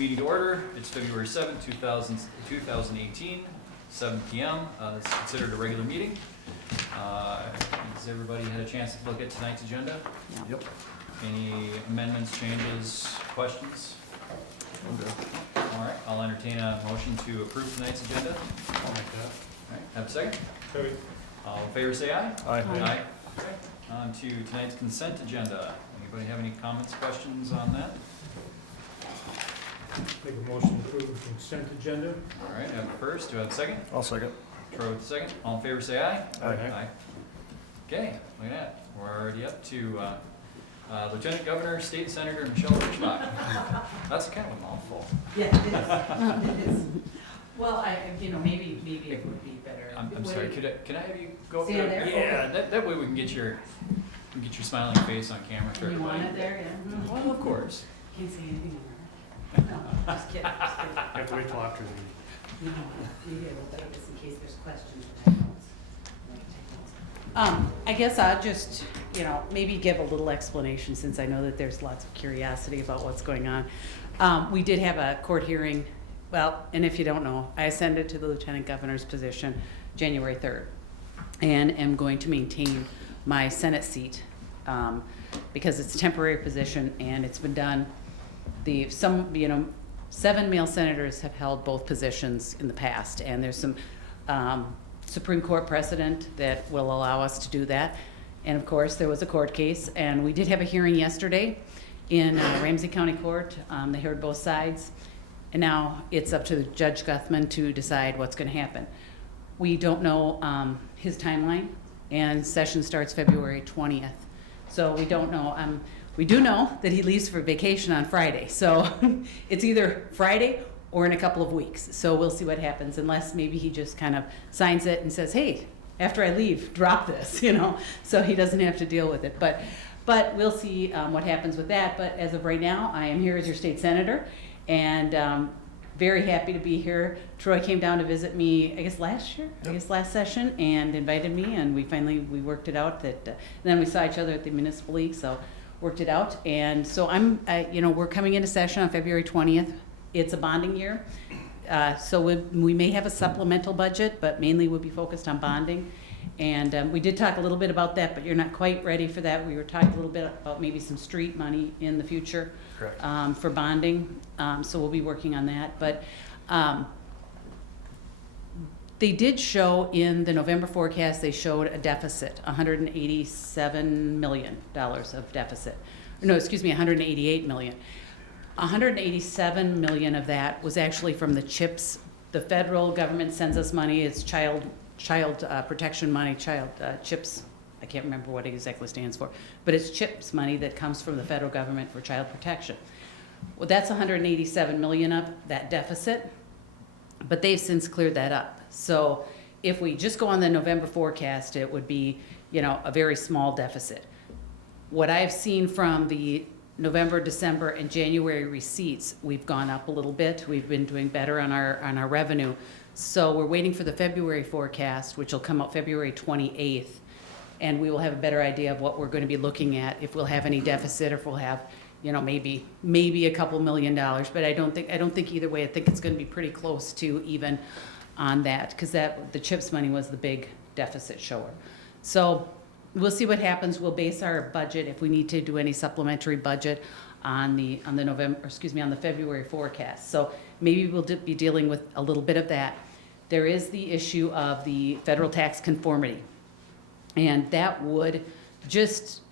meeting to order. It's February 7th, 2018, 7 p.m. This is considered a regular meeting. Has everybody had a chance to look at tonight's agenda? Yep. Any amendments, changes, questions? Okay. All right, I'll entertain a motion to approve tonight's agenda. I'll make that. All right, have a second? Second. All in favor, say aye. Aye. Aye. Okay. On to tonight's consent agenda. Anybody have any comments, questions on that? Make a motion to approve the consent agenda. All right, I have a first. Do I have a second? I'll second. Troy with the second. All in favor, say aye. Aye. Okay, look at that. We're already up to Lieutenant Governor, State Senator Michelle Richbach. That's kind of a mouthful. Yeah, it is. Well, maybe it would be better. I'm sorry, can I have you go? Stand there? Yeah, that way we can get your smiling face on camera for You everybody. want it there, yeah? Mhm. Well, of course. Can't say anything on that. No, just kidding, just kidding. I have to wait till after the meeting. No, you will, but just in case there's questions or take notes. I guess I'll just, maybe give a little explanation since I know that there's lots of curiosity about what's going on. We did have a court hearing, well, and if you don't know, I ascended to the Lieutenant Governor's position January 3rd and am going to maintain my Senate seat because it's a temporary position and it's been done. 7 male senators have held both positions in the past, and there's some Supreme Court precedent that will allow us to do that. And of course, there was a court case, and we did have a hearing yesterday in Ramsey County Court. They heard both sides, and now it's up to Judge Guthman to decide what's going to happen. We don't know his timeline, and session starts February 20th. So we don't know. We do know that he leaves for vacation on Friday. So it's either Friday or in a couple of weeks. So we'll see what happens, unless maybe he just kind of signs it and says, hey, after I leave, drop this, so he doesn't have to deal with it. But we'll see what happens with that. But as of right now, I am here as your state senator, and very happy to be here. Troy came down to visit me, I guess last session, and invited me, and we worked it out. Then we saw each other at the Municipal League, so worked it out. And so we're coming into session on February 20th. It's a bonding year, so we may have a supplemental budget, but mainly we'll be focused on bonding. And we did talk a little bit about that, but you're not quite ready for that. We were talking a little bit about maybe some street money in the future. Correct. For bonding, so we'll be working on that. But they did show in the November forecast, they showed a deficit, $187 million of deficit. No, excuse me, $188 million. $187 million of that was actually from the CHIPS. The federal government sends us money. It's child protection money, CHIPS. I can't remember what it exactly stands for, but it's CHIPS money that comes from the federal government for child protection. Well, that's $187 million of that deficit, but they've since cleared that up. So if we just go on the November forecast, it would be, a very small deficit. What I've seen from the November, December, and January receipts, we've gone up a little bit. We've been doing better on our revenue. So we're waiting for the February forecast, which will come out February 28th, and we will have a better idea of what we're going to be looking at, if we'll have any deficit, or if we'll have, maybe a couple $1 million. But I don't think either way. I think it's going to be pretty close to even on that, because the CHIPS money was the big deficit shower. So we'll see what happens. We'll base our budget, if we need to do any supplementary budget, on the February forecast. So maybe we'll be dealing with a little bit of that. There is the issue of the federal tax conformity, and that would just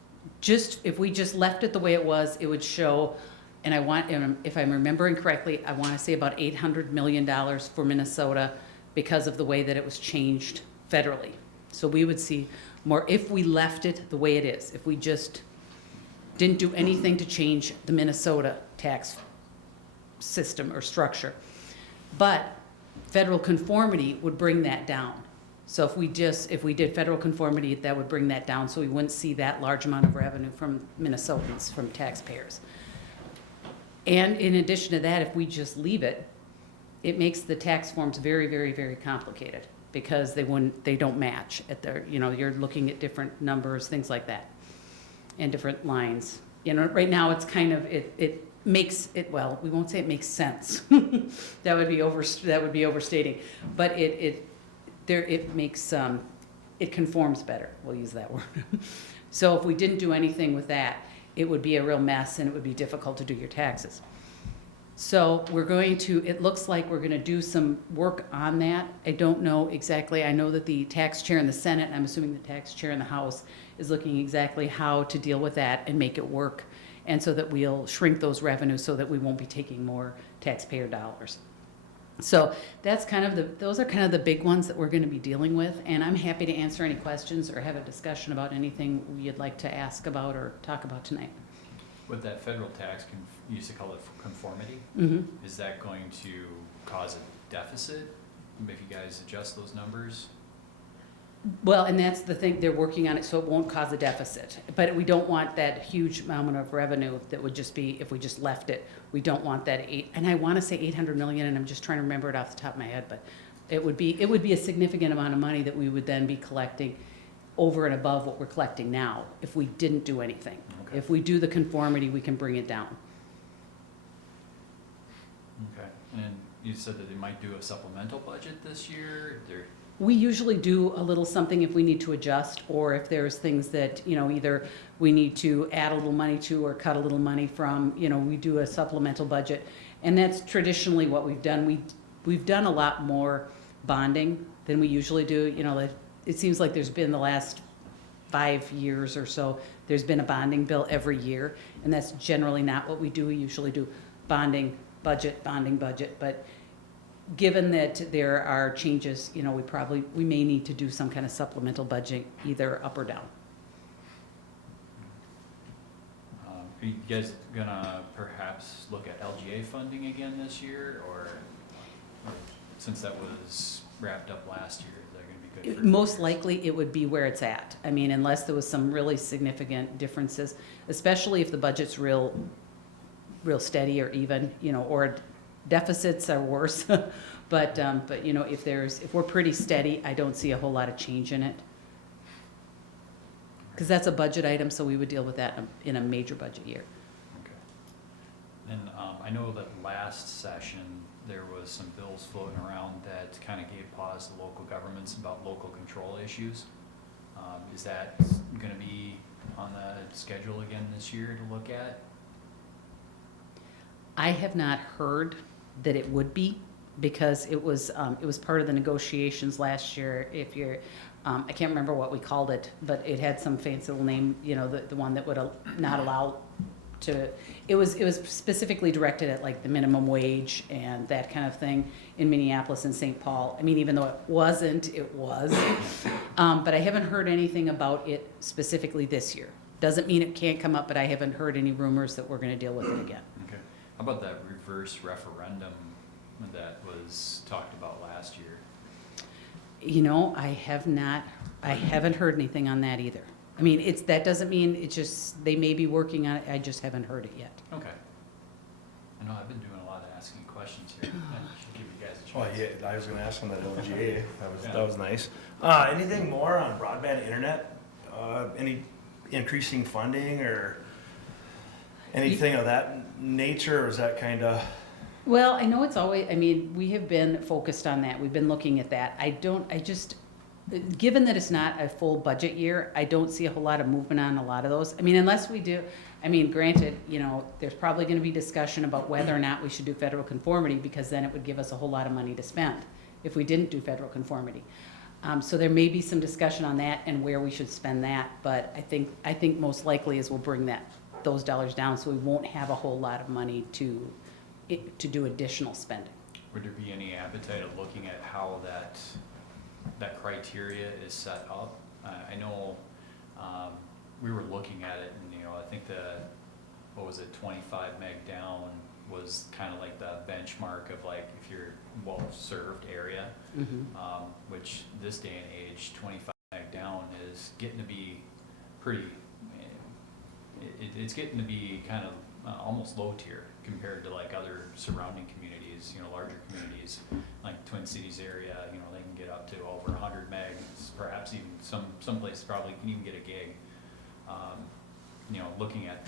if we just left it the way it was, it would show. And if I'm remembering correctly, I want to say about $800 million for Minnesota because of the way that it was changed federally. So we would see more if we left it the way it is, if we just didn't do anything to change the Minnesota tax system or structure. But federal conformity would bring that down. So if we did federal conformity, that would bring that down, so we wouldn't see that large amount of revenue from Minnesotans, from taxpayers. And in addition to that, if we just leave it, it makes the tax forms very, very, very complicated, because they don't match at their, you're looking at different numbers, things like that, and different lines. Right now it's kind of, makes it, well, we won't say it makes sense. That would be overstating, but it makes, it conforms better, we'll use that word. So if we didn't do anything with that, it would be a real mess and it would be difficult to do your taxes. So we're going to, it looks like we're gonna do some work on that. I don't know exactly, I know that the tax chair in the Senate, and I'm assuming the tax chair in the House, is looking exactly how to deal with that and make it work, and so that we'll shrink those revenues so that we won't be taking more taxpayer dollars. So that's kind of those are kind of the big ones that we're gonna be dealing with, and I'm happy to answer any questions or have a discussion about anything you'd like to ask about or talk about tonight. With that federal tax, you used to call it conformity, Mm-hmm. is that going to cause a deficit if you guys adjust those numbers? Well, and that's the thing, they're working on it so it won't cause a deficit. But we don't want that huge amount of revenue that would just be, if we just left it, we don't want that and I wanna say 800 million, and I'm just trying to remember it off the top of my head, but it would be a significant amount of money that we would then be collecting over and above what we're collecting now, if we didn't do anything. Okay. If we do the conformity, we can bring it down. Okay, and you said that they might do a supplemental budget this year, We usually do a little something if we need to adjust, or if there's things that, either we need to add a little money to or cut a little money from, we do a supplemental budget. And that's traditionally what we've done. We've done a lot more bonding than we usually do. It seems like there's been the last 5 years or so, there's been a bonding bill every year, and that's generally not what we do. We usually do bonding budget, but given that there are changes, we may need to do some kind of supplemental budget, either up or down. are you guys gonna perhaps look at LGA funding again this year, or since that was wrapped up last year, is that gonna be good for 2 Most years? likely, it would be where it's at. I mean, unless there was some really significant differences, especially if the budget's real steady or even, or deficits are worse. But if we're pretty steady, I don't see a whole lot of change in it. Because that's a budget item, so we would deal with that in a major budget year. Okay. And I know that last session, there was some bills floating around that kind of gave pause to local governments about local control issues. Is that gonna be on the schedule again this year to look at? I have not heard that it would be, because it was part of the negotiations last year. I can't remember what we called it, but it had some fancy little name, the one that would not allow to, it was specifically directed at like the minimum wage and that kind of thing in Minneapolis and St. Paul. I mean, even though it wasn't, it was. But I haven't heard anything about it specifically this year. Doesn't mean it can't come up, but I haven't heard any rumors that we're gonna deal with it again. Okay. How about that reverse referendum that was talked about last year? I haven't heard anything on that either. I mean, that doesn't mean, it's just, they may be working on it, I just haven't heard it yet. Okay. I know I've been doing a lot of asking questions here. I should give you guys a Oh, chance. yeah, I was gonna ask on that LGA, Yeah. that was nice. Anything more on broadband internet? Any increasing funding or anything of that nature, or is that kinda? Well, I know it's always, we have been focused on that. We've been looking at that. Given that it's not a full budget year, I don't see a whole lot of movement on a lot of those. Unless we do, granted, there's probably gonna be discussion about whether or not we should do federal conformity, because then it would give us a whole lot of money to spend if we didn't do federal conformity. So there may be some discussion on that and where we should spend that, but I think most likely is we'll bring those dollars down, so we won't have a whole lot of money to do additional spending. Would there be any appetite of looking at how that criteria is set up? I know, we were looking at it and, I think 25 meg down was kind of like the benchmark of like, if you're well-served area, which this day and age, 25 meg down is getting to be pretty, it's getting to be kind of almost low tier compared to like other surrounding communities, larger communities like Twin Cities area, they can get up to over 100 megs, perhaps even some places probably can even get a gig. you know, looking at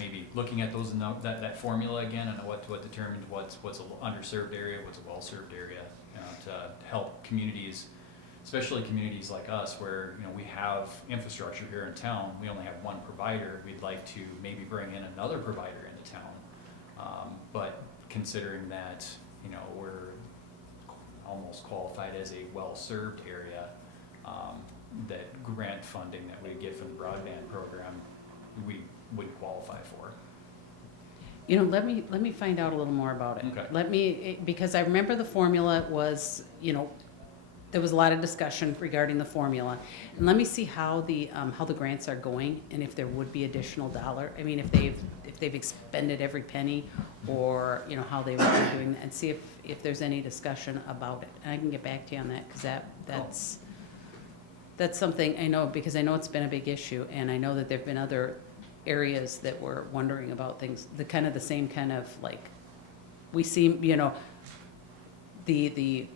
those, that formula again, and what determines what's a underserved area, what's a well-served area, you know, to help communities, especially communities like us where, you know, we have infrastructure here in town, we only have one provider, we'd like to maybe bring in another provider into town. But considering that, you know, we're almost qualified as a well-served area, that grant funding that we get from the broadband program, we would qualify for. You know, let me find out a little more about it. Okay. Because I remember the formula was, you know, there was a lot of discussion regarding the formula. And let me see how the grants are going and if there would be additional dollar. I mean, if they've expended every penny, or, you know, how they would be doing that, and see if there's any discussion about it. And I can get back to you on that, because that's something I know, because I know it's been a big issue, and I know that there've been other areas that were wondering about things, the same kind of, like, we seem, you know, the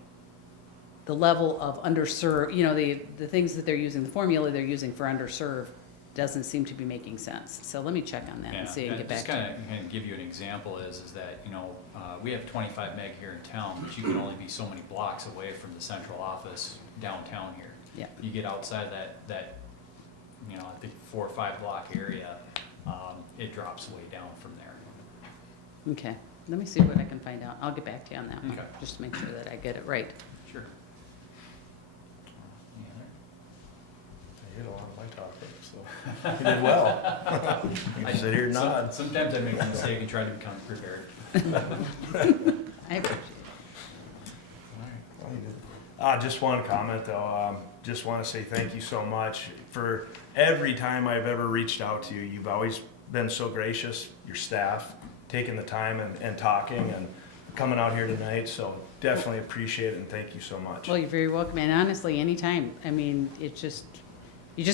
level of underserved, you know, the things that they're using, the formula they're using for underserved doesn't seem to be making sense. So let me check on that and see and get back just to you. kind of give you an example is that, you know, we have 25 meg here in town, but you can only be so many blocks away from the central office downtown here. Yeah. You get outside that, you know, I think 4 or 5 block area, it drops way down from there. Okay, let me see what I can find out. I'll get back to you on that one, Okay. just to make sure that I get it right. Sure. You hit a lot of my topics, so you did well. You sit here and nod. Sometimes I make a mistake and try to become prepared. I appreciate Just one comment though, just want to say thank you so much for every time I've ever reached out to you. You've always been so gracious, your staff, taking the time and talking and coming out here tonight, so definitely appreciate it and thank you so much. Well, you're very welcome, and honestly, anytime. I mean, you just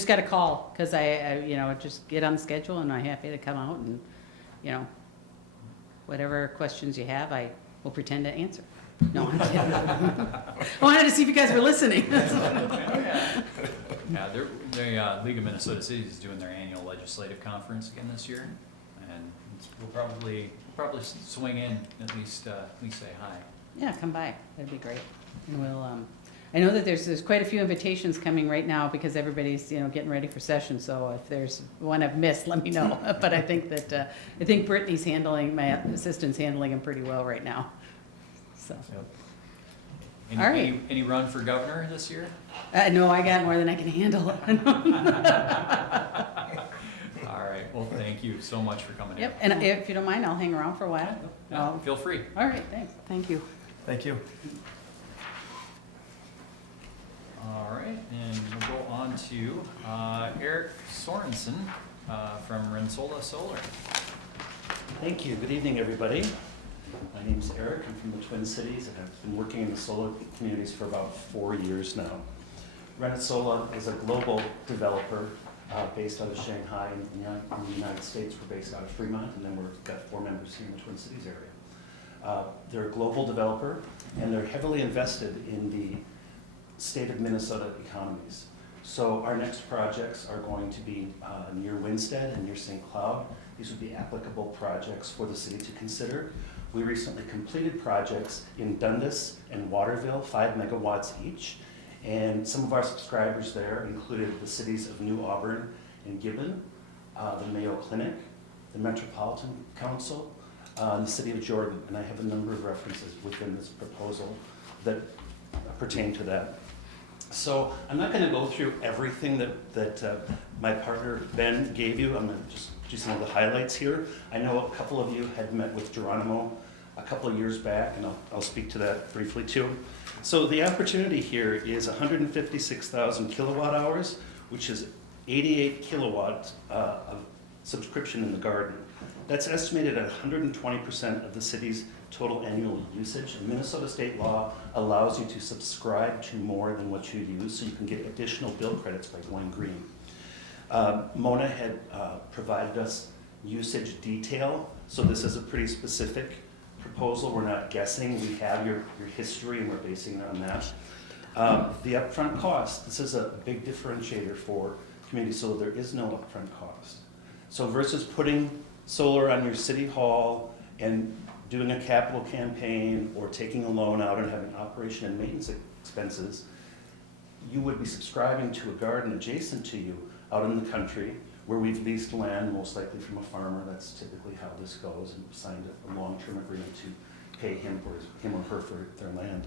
got to call, because I, you know, just get on the schedule, and I'm happy to come out and, you know, whatever questions you have, I will pretend to answer. No, I'm kidding. I wanted to see if you guys were listening. Yeah, the League of Minnesota Cities is doing their annual legislative conference again this year, and we'll probably swing in, at least say hi. Yeah, come by. That'd be great. And we'll, I know that there's quite a few invitations coming right now, because everybody's, you know, getting ready for session, so if there's one I've missed, let me know. But I think that, I think Brittany's my assistant's handling them pretty well right now, so. Any, All right. any run for governor this year? No, I got more than I can handle. All right, well, thank you so much for coming in. Yep, and if you don't mind, I'll hang around for a while. Yeah, feel free. All right, thanks. Thank you. Thank you. All right, and we'll go on to Eric Sorensen from Rensola Solar. Thank you. Good evening, everybody. My name's Eric. I'm from the Twin Cities, and I've been working in the solar communities for about 4 years now. Rensola is a global developer based out of Shanghai in the United States. We're based out of Fremont, and then we've got 4 members here in the Twin Cities area. They're a global developer, and they're heavily invested in the state of Minnesota economies. So our next projects are going to be near Winstead and near St. Cloud. These would be applicable projects for the city to consider. We recently completed projects in Dundas and Waterville, 5 megawatts each. And some of our subscribers there included the cities of New Auburn and Gibbon, the Mayo Clinic, the Metropolitan Council, and the city of Jordan. And I have a number of references within this proposal that pertain to that. So I'm not going to go through everything that my partner Ben gave you. I'm going to just do some of the highlights here. I know a couple of you had met with Geronimo a couple of years back, and I'll speak to that briefly too. So the opportunity here is 156,000 kilowatt hours, which is 88 kilowatts of subscription in the garden. That's estimated at 120% of the city's total annual usage. And Minnesota state law allows you to subscribe to more than what you use, so you can get additional bill credits by going green. Mona had provided us usage detail, so this is a pretty specific proposal. We're not guessing. We have your history, and we're basing it on that. The upfront cost, this is a big differentiator for community solar. There is no upfront cost. So versus putting solar on your city hall and doing a capital campaign or taking a loan out and having operation and maintenance expenses, you would be subscribing to a garden adjacent to you out in the country where we've leased land, most likely from a farmer. That's typically how this goes, and signed a long-term agreement to pay him or her for their land.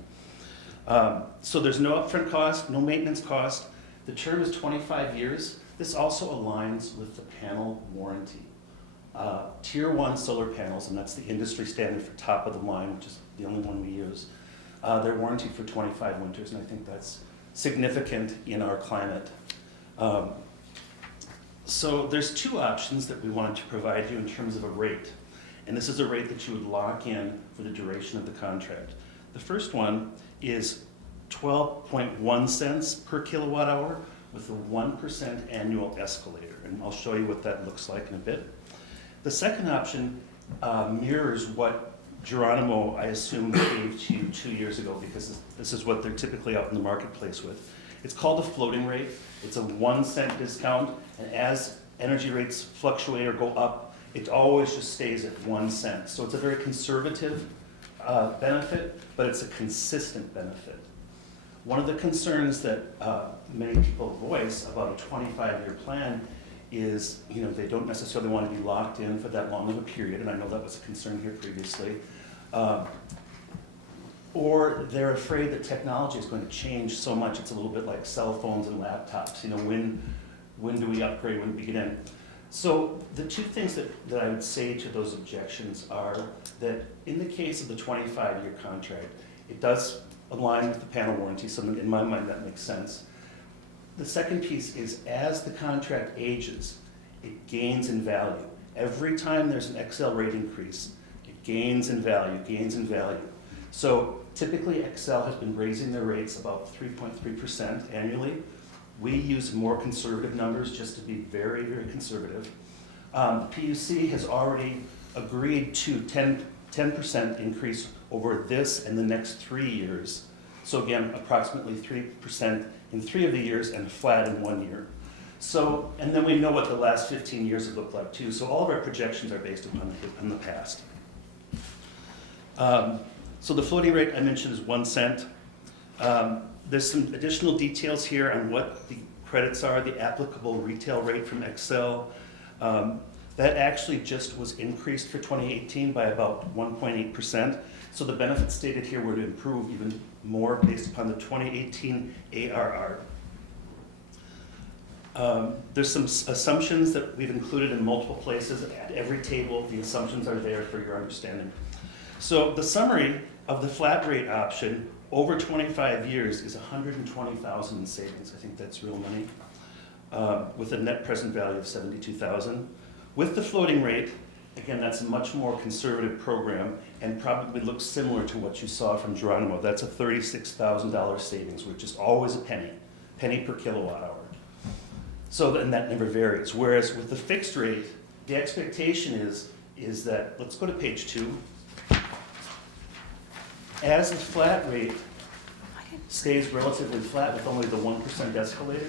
So there's no upfront cost, no maintenance cost. The term is 25 years. This also aligns with the panel warranty. Tier 1 solar panels, and that's the industry standard for top of the line, which is the only one we use, they're warranted for 25 winters, and I think that's significant in our climate. So there's two options that we wanted to provide you in terms of a rate. And this is a rate that you would lock in for the duration of the contract. The first one is 12.1 cents per kilowatt hour with a 1% annual escalator. And I'll show you what that looks like in a bit. The second option mirrors what Geronimo, I assume, gave to you 2 years ago, because this is what they're typically out in the marketplace with. It's called a floating rate. It's a 1 cent discount, and as energy rates fluctuate or go up, it always just stays at 1 cent. So it's a very conservative benefit, but it's a consistent benefit. One of the concerns that many people voice about a 25-year plan is, they don't necessarily want to be locked in for that long of a period, and I know that was a concern here previously. Or they're afraid that technology is going to change so much. It's a little bit like cell phones and laptops. When do we upgrade, when do we get in? So the two things that I would say to those objections are that in the case of the 25-year contract, it does align with the panel warranty, so in my mind that makes sense. The second piece is, as the contract ages, it gains in value. Every time there's an XL rate increase, it gains in value, gains in value. So typically Xcel has been raising their rates about 3.3% annually. We use more conservative numbers just to be very, very conservative. PUC has already agreed to 10% increase over this and the next 3 years. So again, approximately 3% in 3 of the years and flat in 1 year. So, and then we know what the last 15 years have looked like too. So all of our projections are based upon the past. So the floating rate I mentioned is 1 cent. There's some additional details here on what the credits are, the applicable retail rate from Xcel. That actually just was increased for 2018 by about 1.8%. So the benefits stated here were to improve even more based upon the 2018 ARR. There's some assumptions that we've included in multiple places. At every table, the assumptions are there for your understanding. So the summary of the flat rate option over 25 years is $120,000 in savings. I think that's real money, with a net present value of $72,000. With the floating rate, again, that's a much more conservative program and probably looks similar to what you saw from Geronimo. That's a $36,000 savings, which is always a penny per kilowatt hour. So, and that never varies. Whereas with the fixed rate, the expectation is that, let's go to page 2. As the flat rate stays relatively flat with only the 1% escalator,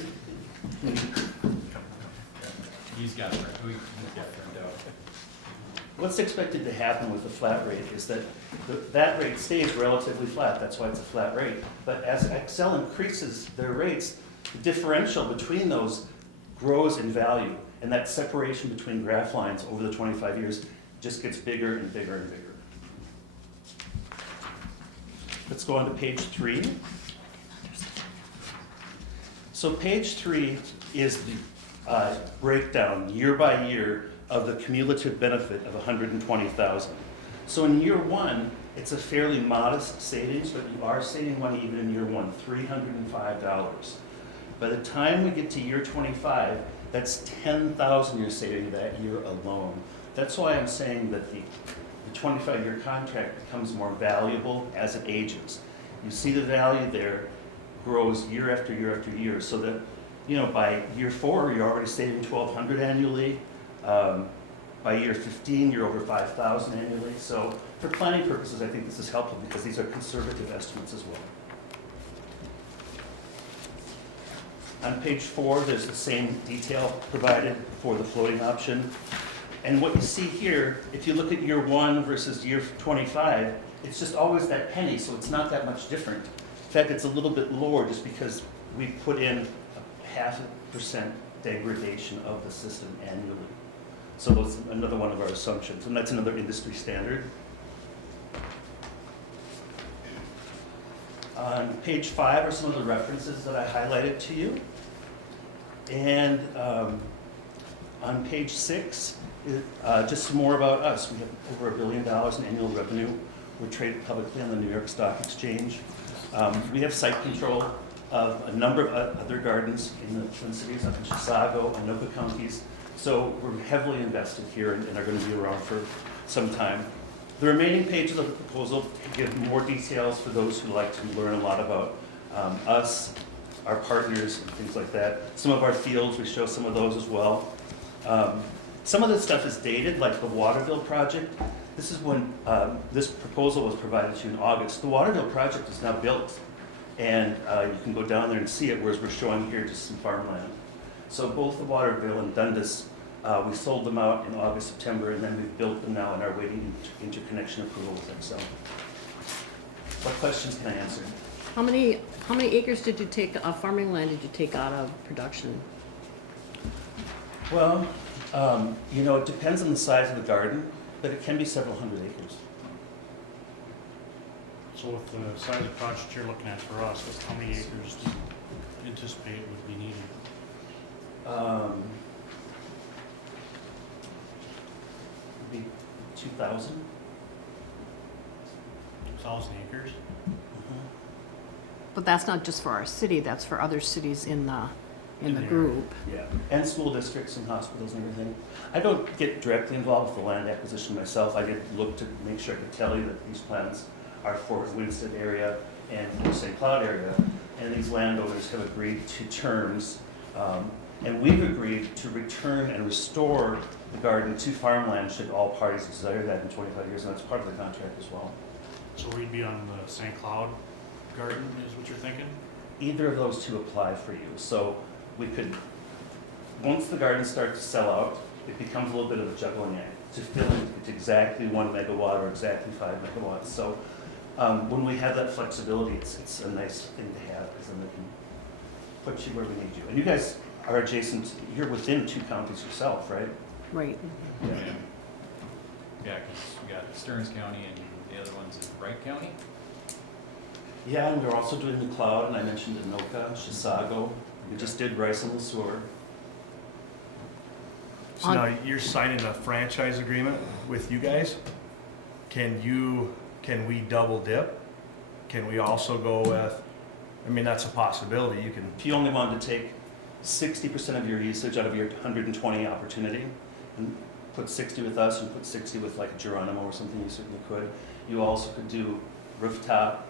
He's got it, he's got it turned out. what's expected to happen with the flat rate is that that rate stays relatively flat. That's why it's a flat rate. But as Xcel increases their rates, the differential between those grows in value. And that separation between graph lines over the 25 years just gets bigger and bigger and bigger. Let's go on to page 3. So page 3 is the breakdown year by year of the cumulative benefit of $120,000. So in year 1, it's a fairly modest savings, but you are saving money even in year 1, $305. By the time we get to year 25, that's $10,000 you're saving that year alone. That's why I'm saying that the 25-year contract becomes more valuable as it ages. You see the value there grows year after year after year, so that by year 4 you're already saving $1,200 annually. By year 15 you're over $5,000 annually. So for planning purposes, I think this is helpful because these are conservative estimates as well. On page 4, there's the same detail provided for the floating option. And what you see here, if you look at year 1 versus year 25, it's just always that penny, so it's not that much different. In fact, it's a little bit lower just because we put in a 0.5% degradation of the system annually. So that's another one of our assumptions, and that's another industry standard. On page 5 are some of the references that I highlighted to you. And on page 6, just some more about us. We have over $1 billion in annual revenue. We're traded publicly on the New York Stock Exchange. We have site control of a number of other gardens in the Twin Cities, up in Chisago, Anoka counties. So we're heavily invested here and are going to be around for some time. The remaining page of the proposal gives more details for those who like to learn a lot about us, our partners, and things like that. Some of our fields, we show some of those as well. Some of this stuff is dated, like the Waterville project. This is when this proposal was provided to you in August. The Waterville project is now built, and you can go down there and see it, whereas we're showing here just some farmland. So both the Waterville and Dundas, we sold them out in August, September, and then we've built them now and are waiting interconnection approval with them. So, what questions can I answer? How many acres did you take, farming land did you take out of production? Well, it depends on the size of the garden, but it can be several hundred acres. So with the size of project you're looking at for us, how many acres do you anticipate would be needed? Maybe 2,000. 2,000 acres? But that's not just for our city, that's for other cities in the In the group. Yeah, and school districts and hospitals and everything. I don't get directly involved with the land acquisition myself. I did look to make sure I could tell you that these plans are for Winston area and for St. Cloud area. And these landowners have agreed to terms, and we've agreed to return and restore the garden to farmland should all parties desire that in 25 years, and that's part of the contract as well. So we'd be on the St. Cloud garden is what you're thinking? Either of those two apply for you. So we could, once the gardens start to sell out, it becomes a little bit of a juggling act to fill it to exactly 1 megawatt or exactly 5 megawatts. So when we have that flexibility, it's a nice thing to have because then we can put you where we need you. And you guys are adjacent, you're within 2 counties yourself, right? Right. Yeah. Yeah, because we got Stearns County and the other one's in Wright County. Yeah, and we're also doing the Cloud, and I mentioned Anoka, Chisago. We just did Rice and LeSueur. So now you're signing a franchise agreement with you guys. Can we double dip? Can we also go with, that's a possibility. You can, If you only wanted to take 60% of your usage out of your 120 opportunity and put 60 with us and put 60 with like Geronimo or something, you certainly could. You also could do rooftop.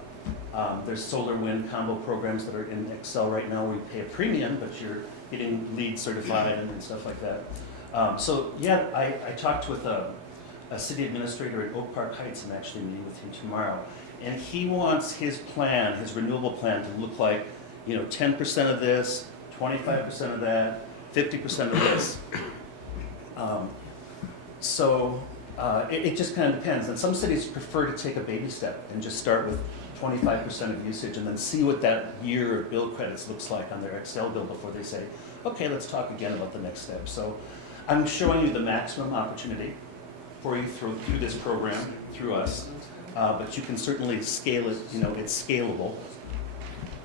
There's solar wind combo programs that are in Excel right now where you pay a premium, but you're getting LEED certified and stuff like that. I talked with a city administrator at Oak Park Heights. I'm actually meeting with him tomorrow. And he wants his plan, his renewable plan to look like, 10% of this, 25% of that, 50% of this. It just kind of depends. And some cities prefer to take a baby step and just start with 25% of usage and then see what that year of bill credits looks like on their Excel bill before they say, okay, let's talk again about the next step. So I'm showing you the maximum opportunity for you through this program, through us, but you can certainly scale it, it's scalable.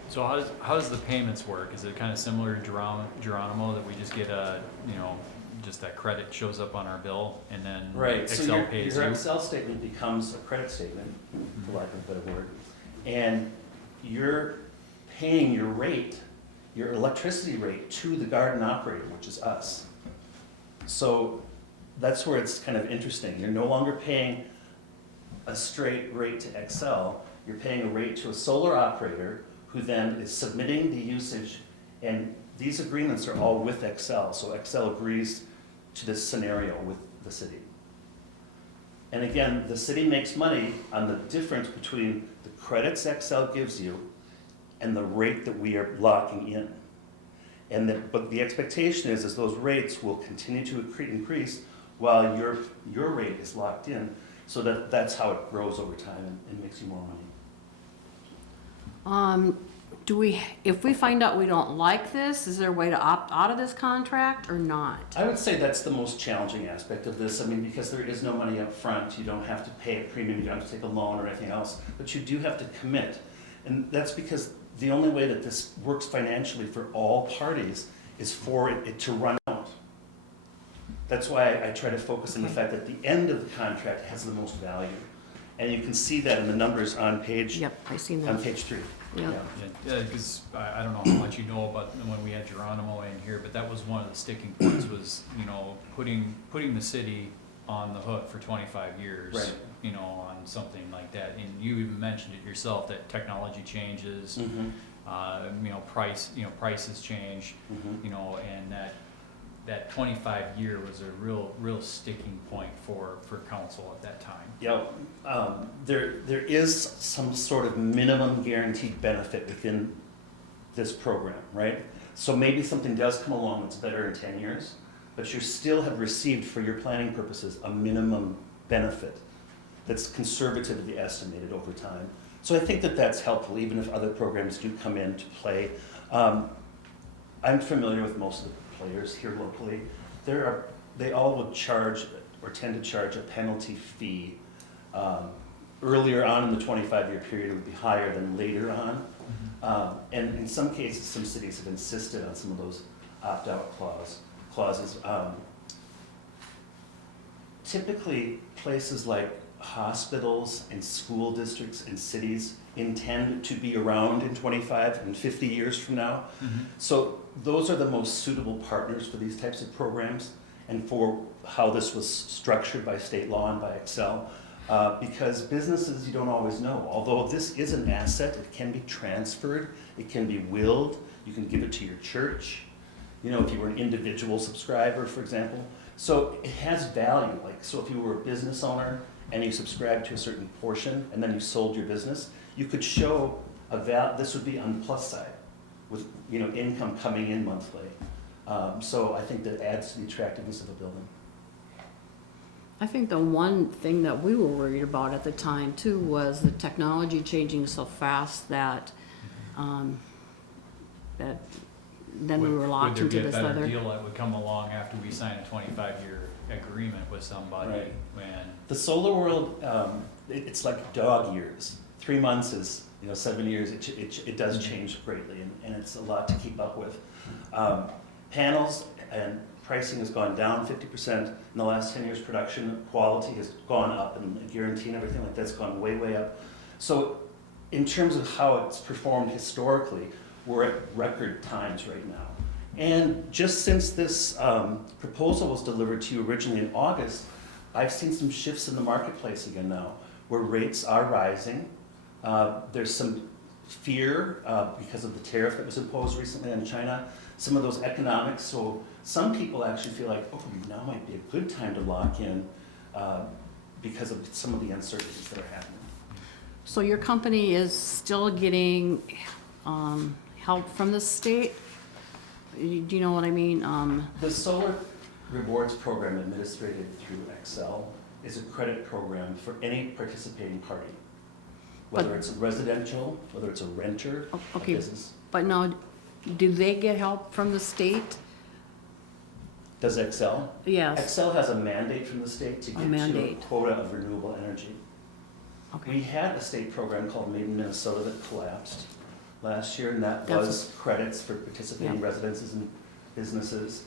So how does the payments work? Is it kind of similar to Geronimo that we just get just that credit shows up on our bill and then Excel pays your you? Excel statement becomes a credit statement, for lack of a better word, and you're paying your rate, your electricity rate to the garden operator, which is us. So that's where it's kind of interesting. You're no longer paying a straight rate to Excel, you're paying a rate to a solar operator who then is submitting the usage, and these agreements are all with Excel, so Excel agrees to this scenario with the city. And again, the city makes money on the difference between the credits Excel gives you and the rate that we are locking in. But the expectation is those rates will continue to increase while your rate is locked in, so that's how it grows over time and makes you more money. If we find out we don't like this, is there a way to opt out of this contract or not? I would say that's the most challenging aspect of this. I mean, because there is no money up front, you don't have to pay a premium, you don't have to take a loan or anything else, but you do have to commit. And that's because the only way that this works financially for all parties is for it to run out. That's why I try to focus on the fact that the end of the contract has the most value. And you can see that in the numbers on page, Yep, I seen on that. page 3. Yeah. Yeah, because I don't know how much you know about when we had Geronimo in here, but that was one of the sticking points was, you know, putting the city on the hook for 25 years. Right. You know, on something like that. And you even mentioned it yourself, that technology changes, Mm-hmm. you know, prices change, Mm-hmm. you know, and that 25-year was a real sticking point for council at that time. Yeah, there is some sort of minimum guaranteed benefit within this program, right? So maybe something does come along that's better in 10 years, but you still have received, for your planning purposes, a minimum benefit that's conservatively estimated over time. So I think that that's helpful, even if other programs do come into play. I'm familiar with most of the players here locally. They all will charge or tend to charge a penalty fee. Earlier on in the 25-year period, it would be higher than later on. And in some cases, some cities have insisted on some of those opt-out clauses. Typically, places like hospitals and school districts and cities intend to be around in 25 and 50 years from now. So those are the most suitable partners for these types of programs and for how this was structured by state law and by Excel. Because businesses, you don't always know. Although this is an asset, it can be transferred, it can be willed, you can give it to your church, you know, if you were an individual subscriber, for example. So it has value. Like, so if you were a business owner and you subscribed to a certain portion and then you sold your business, you could show this would be on the plus side with, you know, income coming in monthly. So I think that adds to the attractiveness of a building. I think the one thing that we were worried about at the time too was the technology changing so fast that, that then we were locked into this Would there be a other. better deal that would come along after we sign a 25-year agreement with somebody Right. when? The solar world, it's like dog years. 3 months is, you know, 7 years. It does change greatly, and it's a lot to keep up with. Panels and pricing has gone down 50% in the last 10 years. Production quality has gone up, and guarantee and everything like that's gone way, way up. So in terms of how it's performed historically, we're at record times right now. And just since this proposal was delivered to you originally in August, I've seen some shifts in the marketplace again now, where rates are rising. There's some fear because of the tariff that was imposed recently on China, some of those economics. So some people actually feel like, oh, now might be a good time to lock in because of some of the uncertainties that are happening. So your company is still getting help from the state? Do you know what I mean? The Solar Rewards Program administered through Excel is a credit program for any participating party, whether it's a residential, whether it's a renter, a Okay. business. But now, do they get help from the state? Does Excel? Yes, Excel has a mandate from the state to get to a mandate. quota of renewable energy. We okay. had a state program called Made in Minnesota that collapsed last year, and that That's was credits for participating Yeah. residences and businesses.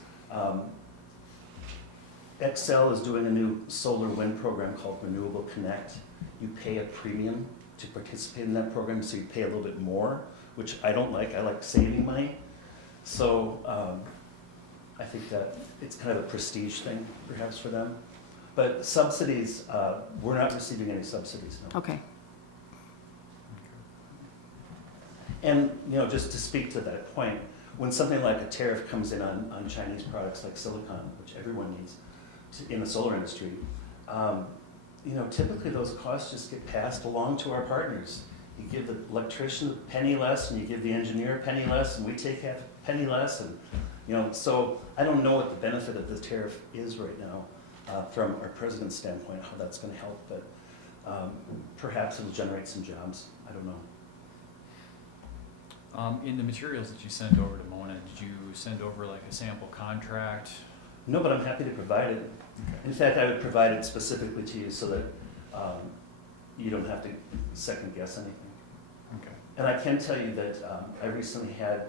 Excel is doing a new solar wind program called Renewable Connect. You pay a premium to participate in that program, so you pay a little bit more, which I don't like. I like saving money. So I think that it's kind of a prestige thing, perhaps, for them. But subsidies, we're not receiving any subsidies, no. Okay. And, you know, just to speak to that point, when something like a tariff comes in on Chinese products like silicon, which everyone needs in the solar industry, you know, typically those costs just get passed along to our partners. You give the electrician a penny less, and you give the engineer a penny less, and we take penny less, and, you know, so I don't know what the benefit of the tariff is right now, from our president's standpoint, how that's gonna help, but, perhaps it'll generate some jobs, I don't know. In the materials that you sent over to Mona, did you send over like a sample contract? No, but I'm happy to provide it. In fact, I would provide it specifically to you so that, you don't have to second guess anything. Okay. And I can tell you that I recently had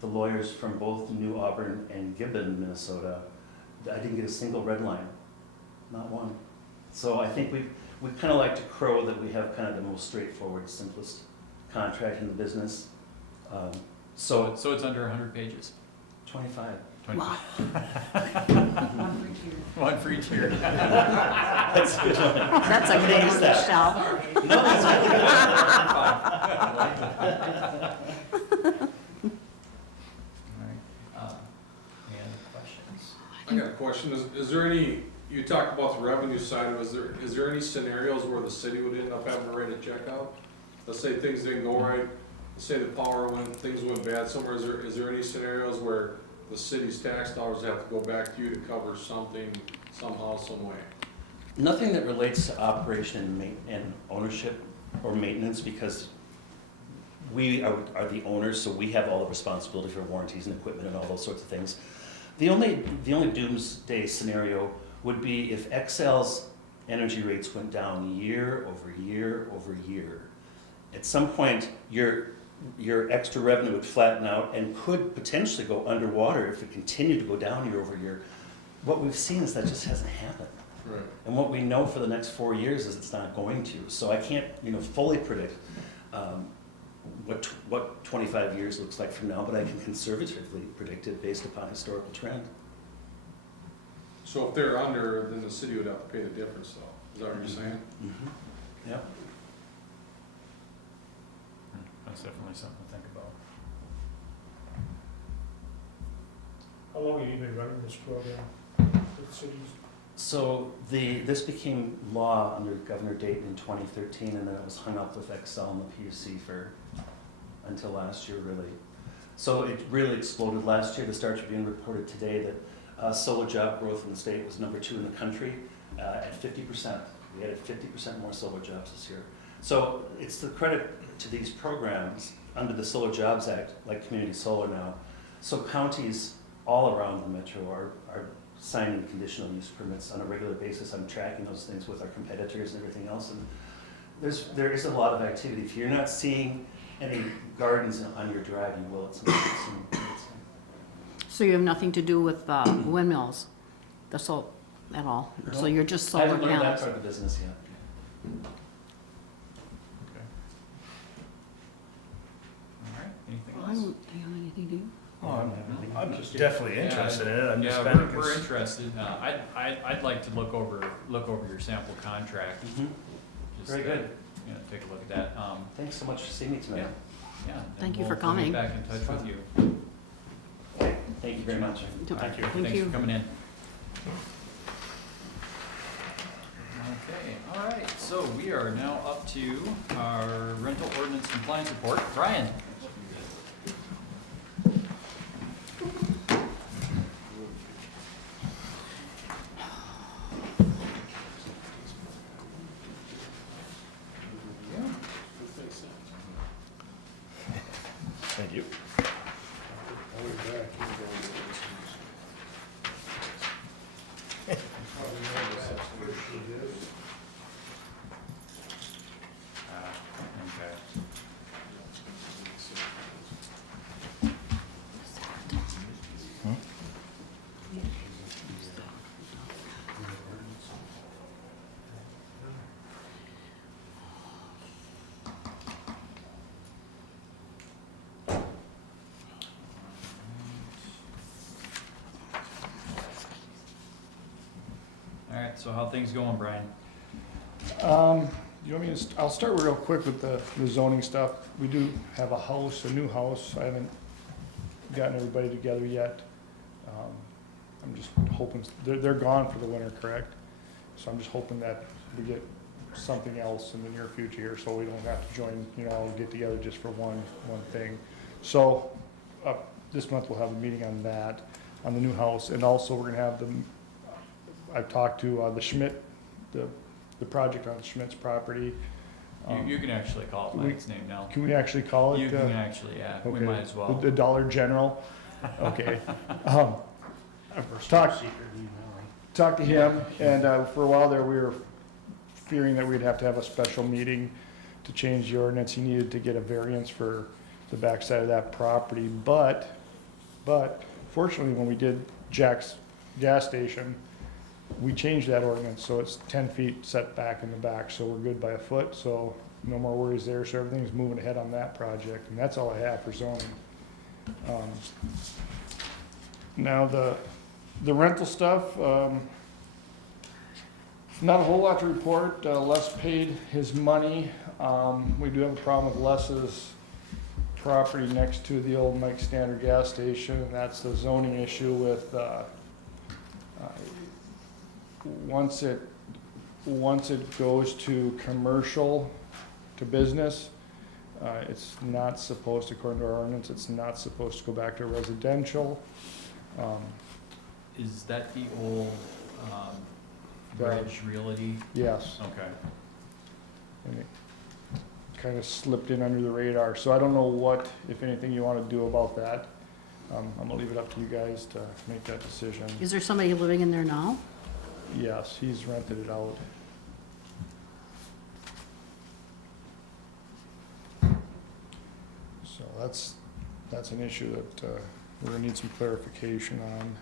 the lawyers from both New Auburn and Gibbon, Minnesota. I didn't get a single red line, not one. So I think we kind of like to crow that we have kind of the most straightforward, simplest contract in the business. So So it's under 100 pages? 25. 20. Wow. One for each year. That's a good one. That's a good Thanks, one, Steph. Michelle. No, that's really good. Alright, any other questions? I got a question, is there any, you talked about the revenue side, is there any scenarios where the city would end up having to write a check out? Let's say things didn't go right, let's say the power went, things went bad somewhere, is there any scenarios where the city's tax dollars have to go back to you to cover something, somehow, some way? Nothing that relates to operation and ownership or maintenance, because we are the owners, so we have all the responsibility for warranties and equipment and all those sorts of things. The only doomsday scenario would be if Xcel's energy rates went down year over year over year. At some point, your extra revenue would flatten out and could potentially go underwater if it continued to go down year over year. What we've seen is that just hasn't happened. Right. And what we know for the next 4 years is it's not going to. So I can't, fully predict what 25 years looks like from now, but I can conservatively predict it based upon historical trend. So if they're under, then the city would have to pay the difference though, is that what you're saying? Yep. That's definitely something to think about. How long have you been running this program with cities? So this became law under Governor Dayton in 2013, and then it was hung up with Xcel and the PUC until last year, really. So it really exploded last year. The Star Tribune reported today that solar job growth in the state was #2 in the country at 50%. We added 50% more solar jobs this year. So it's the credit to these programs under the Solar Jobs Act, like Community Solar now. So counties all around the metro are signing conditional use permits on a regular basis. I'm tracking those things with our competitors and everything else, and there is a lot of activity. If you're not seeing any gardens on your drive, you will at some point. So you have nothing to do with windmills, at all? So No. you're just I solar haven't learned that panels? part of the business yet. Okay. Alright, anything I else? don't have anything to do. I'm just definitely interested in it. I'm just Yeah, kind of. we're interested. I'd like to look over your sample contract. Just, Very good. Take a look at that. Thanks so much for seeing me tonight. Yeah. and Thank you we'll- for coming. We'll get back in touch with you. Okay, thank you very much. Thank you. Thanks you. for coming in. Okay, all right, so we are now up to our rental ordinance compliance report. Brian? Thank you. I'll be back. Okay. All right, so how things going, Brian? You want me to, I'll start real quick with the zoning stuff. We do have a new house. I haven't gotten everybody together yet. I'm just hoping, they're gone for the winter, correct? So I'm just hoping that we get something else in the near future here, so we don't have to join, get together just for one thing. So, this month we'll have a meeting on that, on the new house, and also we're gonna have I've talked to, the Schmidt, the project on Schmidt's property. You can actually call it by its name now. Can we actually call it? You can actually, yeah, we okay. might as well. The Dollar General, okay. First Talk- secret email. Talked to him, and for a while there, we were fearing that we'd have to have a special meeting to change the ordinance. He needed to get a variance for the backside of that property, but fortunately, when we did Jack's gas station, we changed that ordinance, so it's 10 feet set back in the back, so we're good by a foot, so no more worries there, so everything's moving ahead on that project, and that's all I have for zoning. Now, the rental stuff, not a whole lot to report. Les paid his money. We do have a problem with Les's property next to the old Mike Standard gas station, and that's the zoning issue with, once it goes to commercial, to business, it's not supposed, according to our ordinance, it's not supposed to go back to residential. Is that the old, Bridge Realty? Yes, Okay. and it kind of slipped in under the radar, so I don't know what, if anything, you want to do about that. I'm gonna leave it up to you guys to make that decision. Is there somebody living in there now? Yes, he's rented it out. So that's an issue that we're gonna need some clarification on.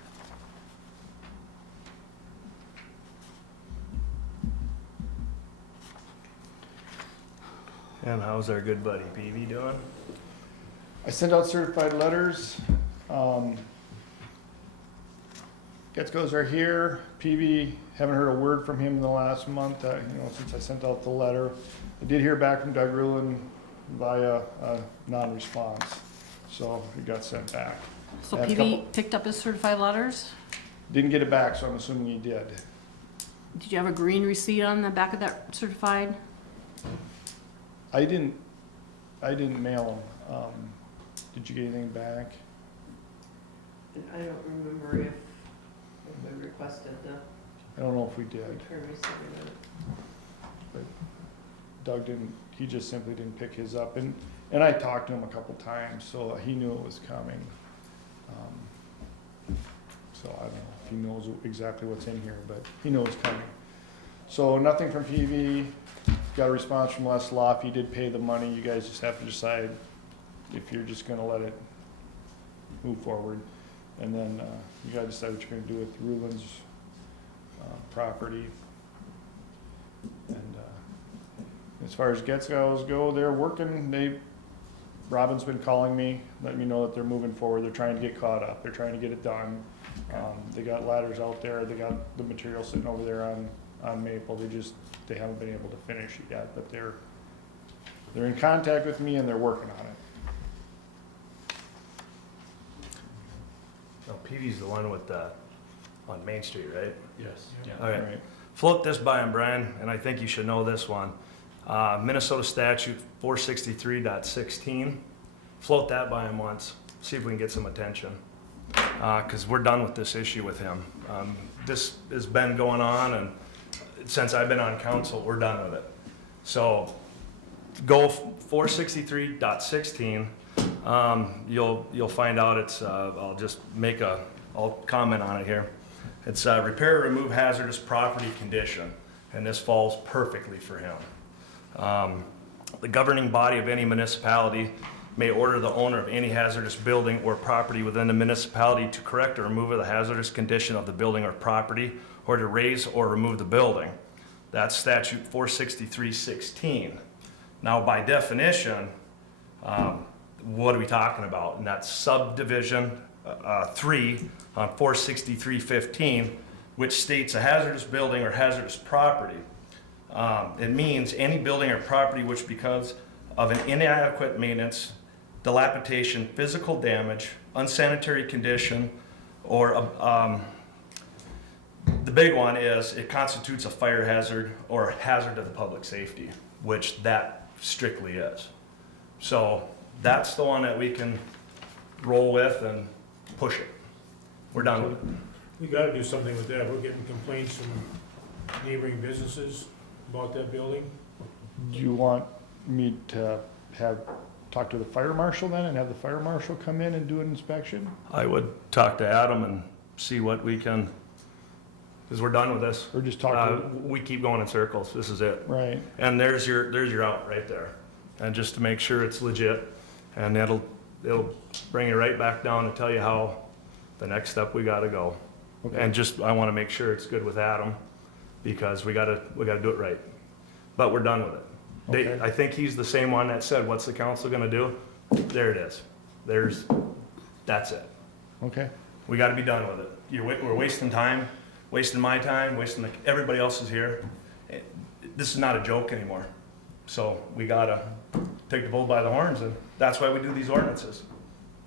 And how's our good buddy PV doing? I sent out certified letters. Getzko's are here. PV, haven't heard a word from him in the last month, since I sent out the letter. I did hear back from Doug Rulin via a non-response, so it got sent back. So Yeah, a PV picked up his certified letters? Didn't get it back, so I'm assuming he did. Did you have a green receipt on the back of that certified? I didn't mail him. Did you get anything back? I don't remember if we requested the I don't know if we did. return receipt or not. Doug didn't, he just simply didn't pick his up, and I talked to him a couple times, so he knew it was coming. So I don't know if he knows exactly what's in here, but he knows it's coming. So nothing from PV, got a response from Les Loff, he did pay the money, you guys just have to decide if you're just gonna let it move forward. And then, you gotta decide what you're gonna do with Rulin's, property. And, as far as Getzko's go, they're working, Robin's been calling me, letting me know that they're moving forward, they're trying to get caught up, they're trying to get it done. They got ladders out there, they got the material sitting over there on Maple, they haven't been able to finish it yet, but they're in contact with me and they're working on it. Oh, PV's the one with on Main Street, right? Yes. Yeah. All right. Right. Float this by him, Brian, and I think you should know this one. Minnesota statute 463.16. Float that by him once, see if we can get some attention. Because we're done with this issue with him. This has been going on, and since I've been on council, we're done with it. So go 463.16. You'll find out it's, I'll comment on it here. It's repair or remove hazardous property condition, and this falls perfectly for him. The governing body of any municipality may order the owner of any hazardous building or property within the municipality to correct or remove the hazardous condition of the building or property, or to raise or remove the building. That's statute 463.16. Now, by definition, what are we talking about? And that's subdivision 3 on 463.15, which states a hazardous building or hazardous property. It means any building or property which, because of an inadequate maintenance, dilapidation, physical damage, unsanitary condition, or the big one is it constitutes a fire hazard or a hazard to the public safety, which that strictly is. So that's the one that we can roll with and push it. We're done with it. We gotta do something with that. We're getting complaints from neighboring businesses about that building. Do you want me to talk to the fire marshal then and have the fire marshal come in and do an inspection? I would talk to Adam and see what we can, because we're done with this. Or just talk to, We keep going in circles. This is it. right, And there's your out right there. And just to make sure it's legit, and it'll bring you right back down to tell you how the next step we gotta go. okay, And just, I wanna make sure it's good with Adam, because we gotta do it right. But we're done with it. Okay. I think he's the same one that said, what's the council gonna do? There it is. That's it. okay, We gotta be done with it. We're wasting time, wasting my time, wasting everybody else's here. This is not a joke anymore. So we gotta take the bull by the horns, and that's why we do these ordinances.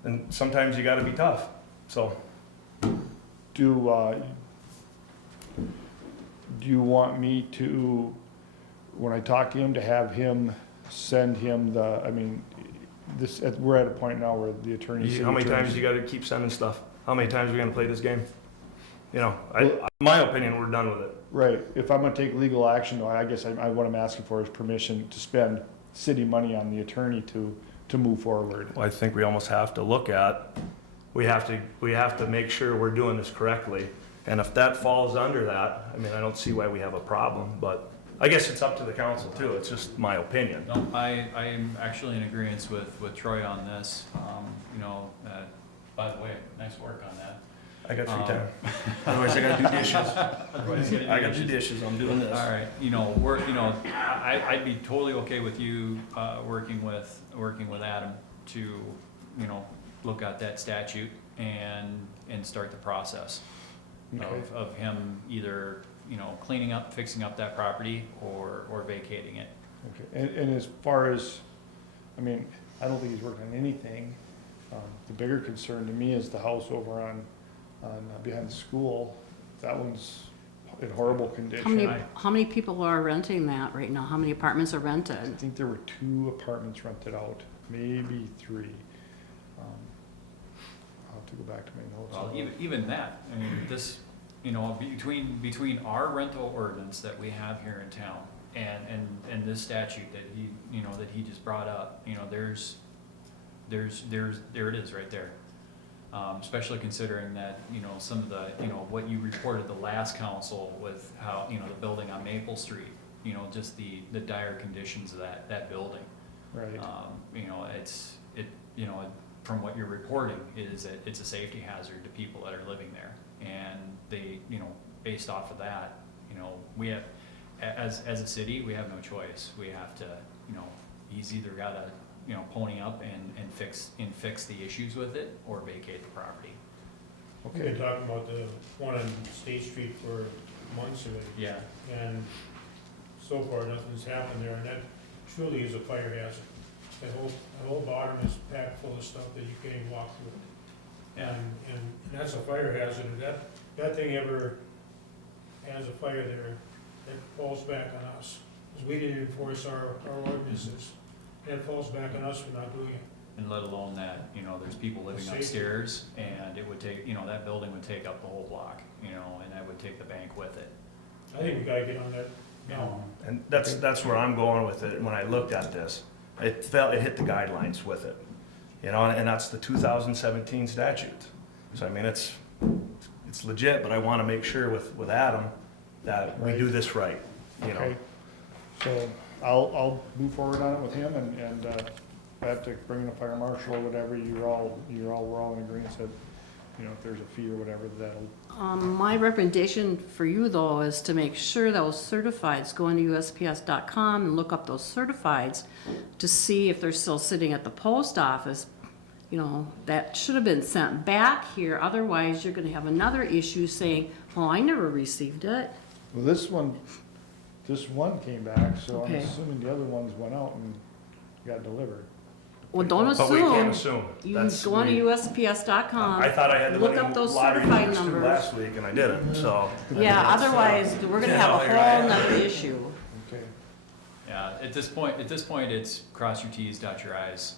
And sometimes you gotta be tough, so. do you want me to, when I talk to him, to have him send him we're at a point now where the attorney. How many times you gotta keep sending stuff? How many times are we gonna play this game? You know, in my opinion, we're done with it. Right, if I'm gonna take legal action, though, I guess what I'm asking for is permission to spend city money on the attorney to move forward. Well, I think we almost have to look at, we have to make sure we're doing this correctly. And if that falls under that, I mean, I don't see why we have a problem, but I guess it's up to the council too. It's just my opinion. No, I am actually in agreement with Troy on this. You know, by the way, nice work on that. I got free time. Otherwise I gotta do dishes. I gotta do dishes, I'm doing this. All right, I'd be totally okay with you, working with Adam to, look at that statute and start the process Okay. of him either, cleaning up, fixing up that property or vacating it. Okay, and as far as, I mean, I don't think he's working on anything. The bigger concern to me is the house over on behind the school. That one's in horrible condition. How many people are renting that right now? How many apartments are I rented? think there were 2 apartments rented out, maybe 3. I'll have to go back to my notes. Well, even that, I mean, this, between our rental ordinance that we have here in town and this statute that he just brought up, there it is right there. Especially considering that, some of the, what you reported the last council with how, the building on Maple Street, just the dire conditions of that building. Right, From what you're reporting is that it's a safety hazard to people that are living there. And they, based off of that, we have, as a city, we have no choice. We have to, he's either gotta, pony up and fix the issues with it or vacate the property. We've been talking about the one on State Street for months already. Yeah. And so far, nothing's happened there, and that truly is a fire hazard. That whole bottom is packed full of stuff that you can't even walk through. Yeah. And that's a fire hazard. If that thing ever has a fire there, it falls back on us. Because we didn't enforce our ordinances. And it falls back on us for not doing it. And let alone that, there's people living Safety. upstairs and it would take, that building would take up the whole block, and that would take the bank with it. I think we gotta get on that now. And that's where I'm going with it. When I looked at this, it hit the guidelines with it. And that's the 2017 statute. So I mean, it's legit, but I wanna make sure with Adam that we do this right, okay. So I'll move forward on it with him and I have to bring in a fire marshal or whatever, we're all in agreement that, if there's a fee or whatever, that'll. My recommendation for you though is to make sure those certifieds, go into USPS.com and look up those certifieds to see if they're still sitting at the post office. That should have been sent back here, otherwise you're gonna have another issue saying, well, I never received it. Well, this one came back, so I'm Okay. assuming the other ones went out and got delivered. Well, don't But we can't assume. assume. You That's- go on to we- USPS.com. I thought I had the Look winning up those lottery certified numbers too numbers. last week and I didn't, so. Yeah, otherwise, we're gonna have a Yeah, right. whole nother issue. Okay. Yeah, at this point, it's cross your Ts, dot your Is,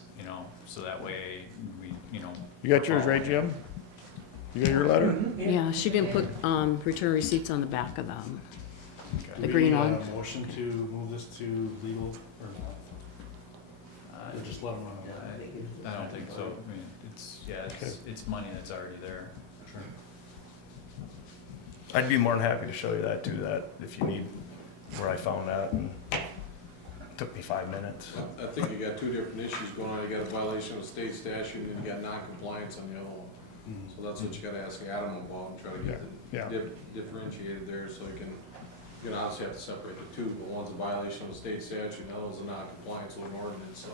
so that way we you know. You got yours, right, Jim? You got your letter? Yeah, she didn't put, return receipts on the back of them. Do The we green need a one. Motion to move this to legal or not? Or just let them know? I don't think so. I mean, it's money that's already there. Sure. I'd be more than happy to show you that too, that if you need where I found that. And it took me 5 minutes. I think you got two different issues going on. You got a violation of state statute and you got non-compliance on the other one. Mm. So that's what you gotta ask Adam about and try to get Yeah. it differentiated there so you can obviously have to separate the two, but one's a violation of state statute, and the other's a non-compliance with an ordinance, so.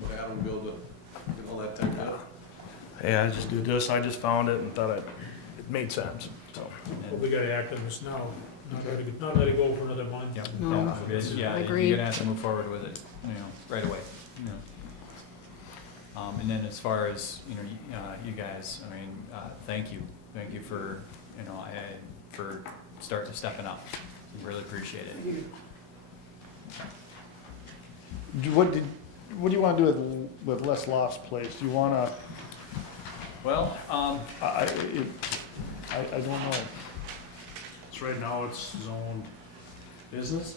But Adam will be able to get all that typed out. Yeah, I just did this, I just found it and thought it made sense, so. But we gotta act on this now, not let it go for another month. Yep. No. Yeah, Agreed. you're gonna have to move forward with it, you know, right away, you know. And then as far as, you know, you guys, I mean, thank you for, you know, for stepping up, really appreciate it. What do you wanna do with Les Loft's place? Do you wanna, Well, I don't know. So right now it's zoned business?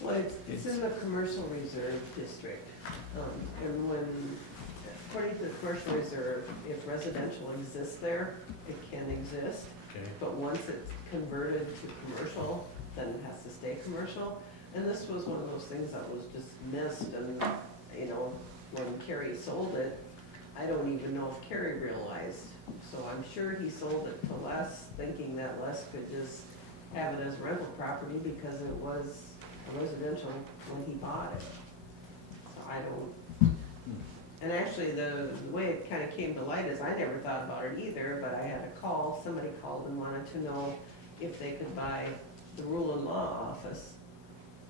Well, it's in the commercial reserve district, and according to the commercial reserve, if residential exists there, it can exist, Okay. but once it's converted to commercial, then it has to stay commercial. And this was one of those things that was just missed, and, you know, when Kerry sold it, I don't even know if Kerry realized. So I'm sure he sold it to Les, thinking that Les could just have it as rental property because it was a residential when he bought it. So I don't, and actually the way it kind of came to light is I never thought about it either, but I had a call, somebody called and wanted to know if they could buy the rule and law office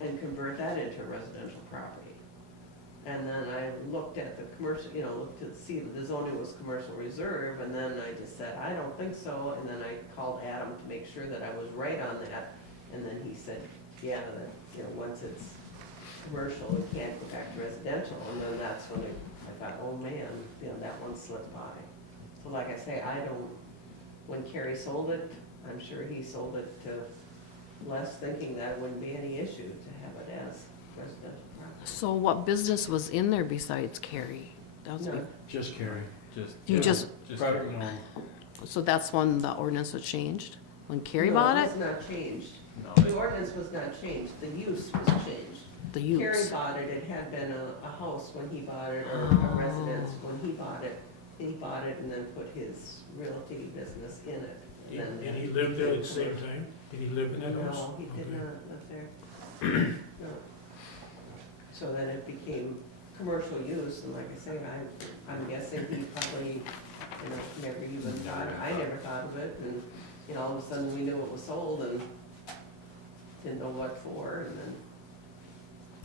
and convert that into a residential property. And then I looked at the commercial, you know, looked to see that the zoning was commercial reserve, and then I just said, I don't think so, and then I called Adam to make sure that I was right on that, and then he said, yeah, that, you know, once it's commercial, it can't go back to residential, and then that's when I thought, oh man, you know, that one slipped by. So like I say, when Kerry sold it, I'm sure he sold it to Les thinking that wouldn't be any issue to have it as residential property. So what business was in there besides Carrie? That was No. big. Just carry. You just, Private, no. so that's when the ordinance was changed? When Carrie bought No, it? it was not changed. No, The ordinance was not changed, the use was changed. The Kerry use? bought it, it had been a house when he bought it, or a Oh. residence when he bought it. He bought it and then put his realty business in it. And then- And he lived there at the same time? Did he live in that house? No, he did Okay. not live there. No. So then it became commercial use, and like I say, I'm guessing he probably, you know, never even thought, I never thought of it, and, you know, all of a sudden we knew it was sold and didn't know what for, and then,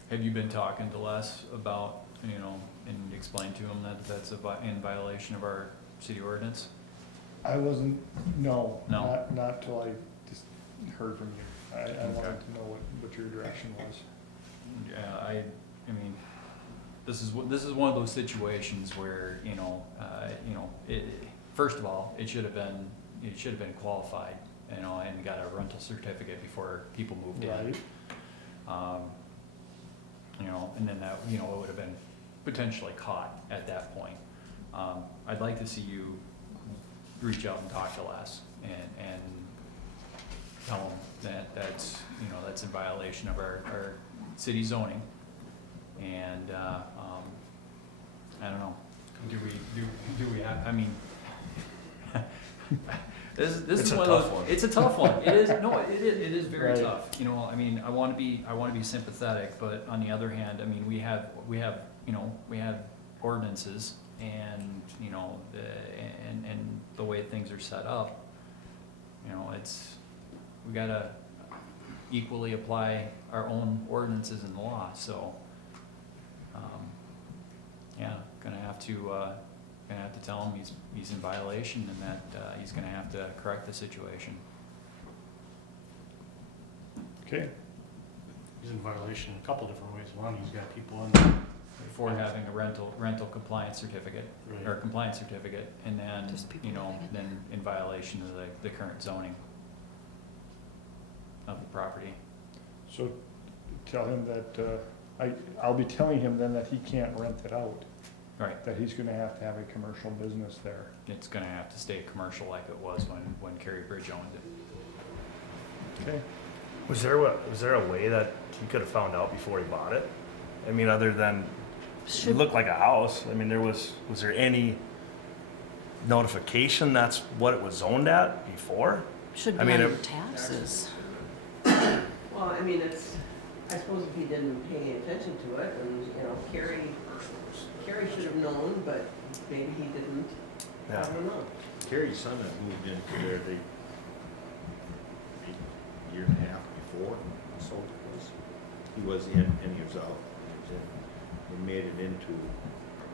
have you been talking to Les about, you know, and explained to him that that's in violation of our city ordinance? I wasn't, no, No. not till I just heard from you. I wanted to know what your direction was. Yeah, I mean, this is one of those situations where, you know, first of all, it should have been qualified, you know, and got a rental certificate before people moved in. Right? You know, and then that, you know, it would have been potentially caught at that point. I'd like to see you reach out and talk to Les and tell him that that's, you know, that's in violation of our city zoning. And, I don't know, do we have, I mean, this It's is a one of tough those, one. it's a tough one. It is, no, it is very Right. tough. You know, I mean, I wanna be sympathetic, but on the other hand, I mean, we have, you know, we have ordinances and, you know, and the way things are set up, you know, we gotta equally apply our own ordinances and law, so, yeah, gonna have to tell him he's in violation and that, he's gonna have to correct the situation. Okay, He's in violation in a couple different ways. One, he's got people in there for having a rental compliance certificate, Right. or compliance certificate, and then, Just people you know, living it. then in violation of the current zoning of the property. So tell him that, I'll be telling him then that he can't rent it out, Right, that he's gonna have to have a commercial business there. it's gonna have to stay commercial like it was when Cary Bridge owned it. Okay? Was there a way that he could have found out before he bought it? I mean, other than, it Should, looked like a house. I mean, was there any notification that's what it was zoned at before? should I be mean, on it- taxes. Well, I mean, I suppose if he didn't pay any attention to it, and, you know, Carrie should have known, but maybe he didn't, I Yeah. don't know. Carrie's son had moved into there, a year and a half before he sold it was. He was in and he was out. He was in. They made it into a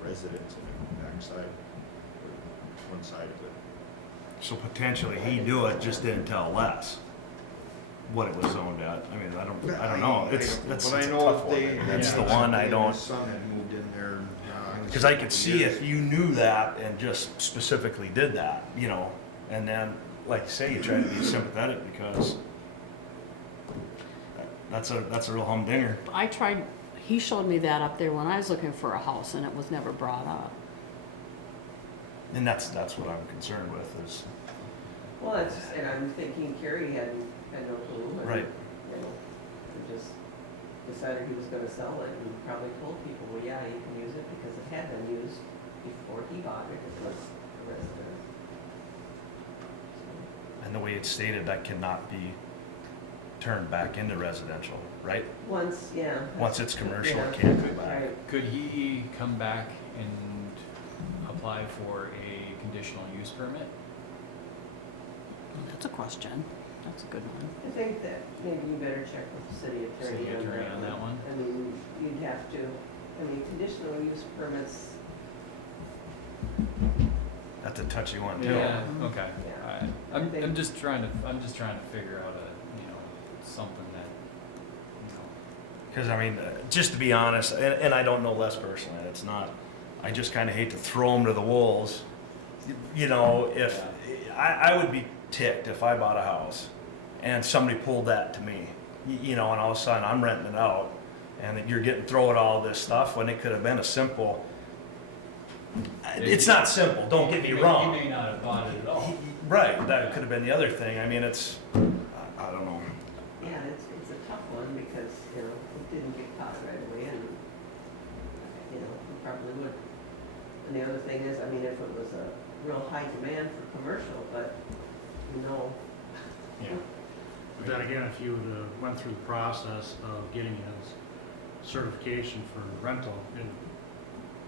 residence in the backside, or one side of it. So potentially he do it, just didn't tell Les what it was zoned at. I mean, I don't know. It's But a I know tough if they. one. That's the one I don't, His son had moved in there. because I could see if you knew that and just specifically did that, you know, and then, like you say, you try to be sympathetic because that's a real humdinger. I tried, he showed me that up there when I was looking for a house and it was never brought up. And that's what I'm concerned with is, Well, that's just, and I'm thinking Carrie had no clue. And, Right. You know, he just decided he was gonna sell it and probably told people, well, yeah, you can use it because it had been used before he bought it, it was a residence. and the way it's stated, that cannot be turned back into residential, right? Once, yeah. Once it's commercial, it Yeah. can't go back. Right. Could he come back and apply for a conditional use permit? That's a question. That's a good one. I think that maybe you better check with the city attorney City attorney on that one? I mean, you'd have to, I mean, conditional use permits, That's a touchy one too. Yeah, okay. Yeah. Alright. I'm just trying to figure out something that, Because I mean, just to be honest, and I don't know Les personally, it's not, I just kind of hate to throw him to the wolves. You know, if, I would be ticked if I bought a house and somebody pulled that to me, you know, and all of a sudden I'm renting it out and that you're getting thrown all this stuff when it could have been a simple, it's not simple, don't get me wrong. He may not have bought it at all. Right, that could have been the other thing. I mean, it's, I don't know. yeah, it's a tough one because, you know, it didn't get caught right away and, you know, we probably would. And the other thing is, I mean, if it was a real high demand for commercial, but, you know, Yeah. But then again, if you would went through the process of getting his certification for rental, it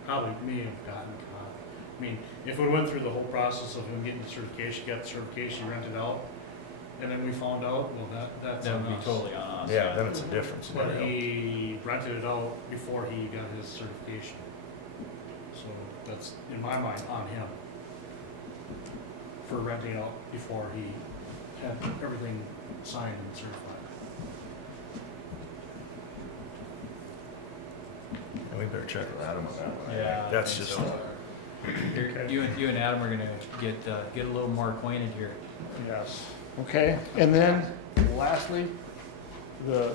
probably may have gotten caught. I mean, if we went through the whole process of him getting the certification, got the certification, rented out, and then we found out, well, that's That on would be us. totally on us. Yeah, then it's a different But scenario. he rented it out before he got his certification. So that's, in my mind, on him. For renting out before he had everything signed and certified. And we better check with Adam on that one. Yeah. I That's think just, so. Here, you and Adam are gonna get a little more acquainted here. Yes. Okay, and then lastly, the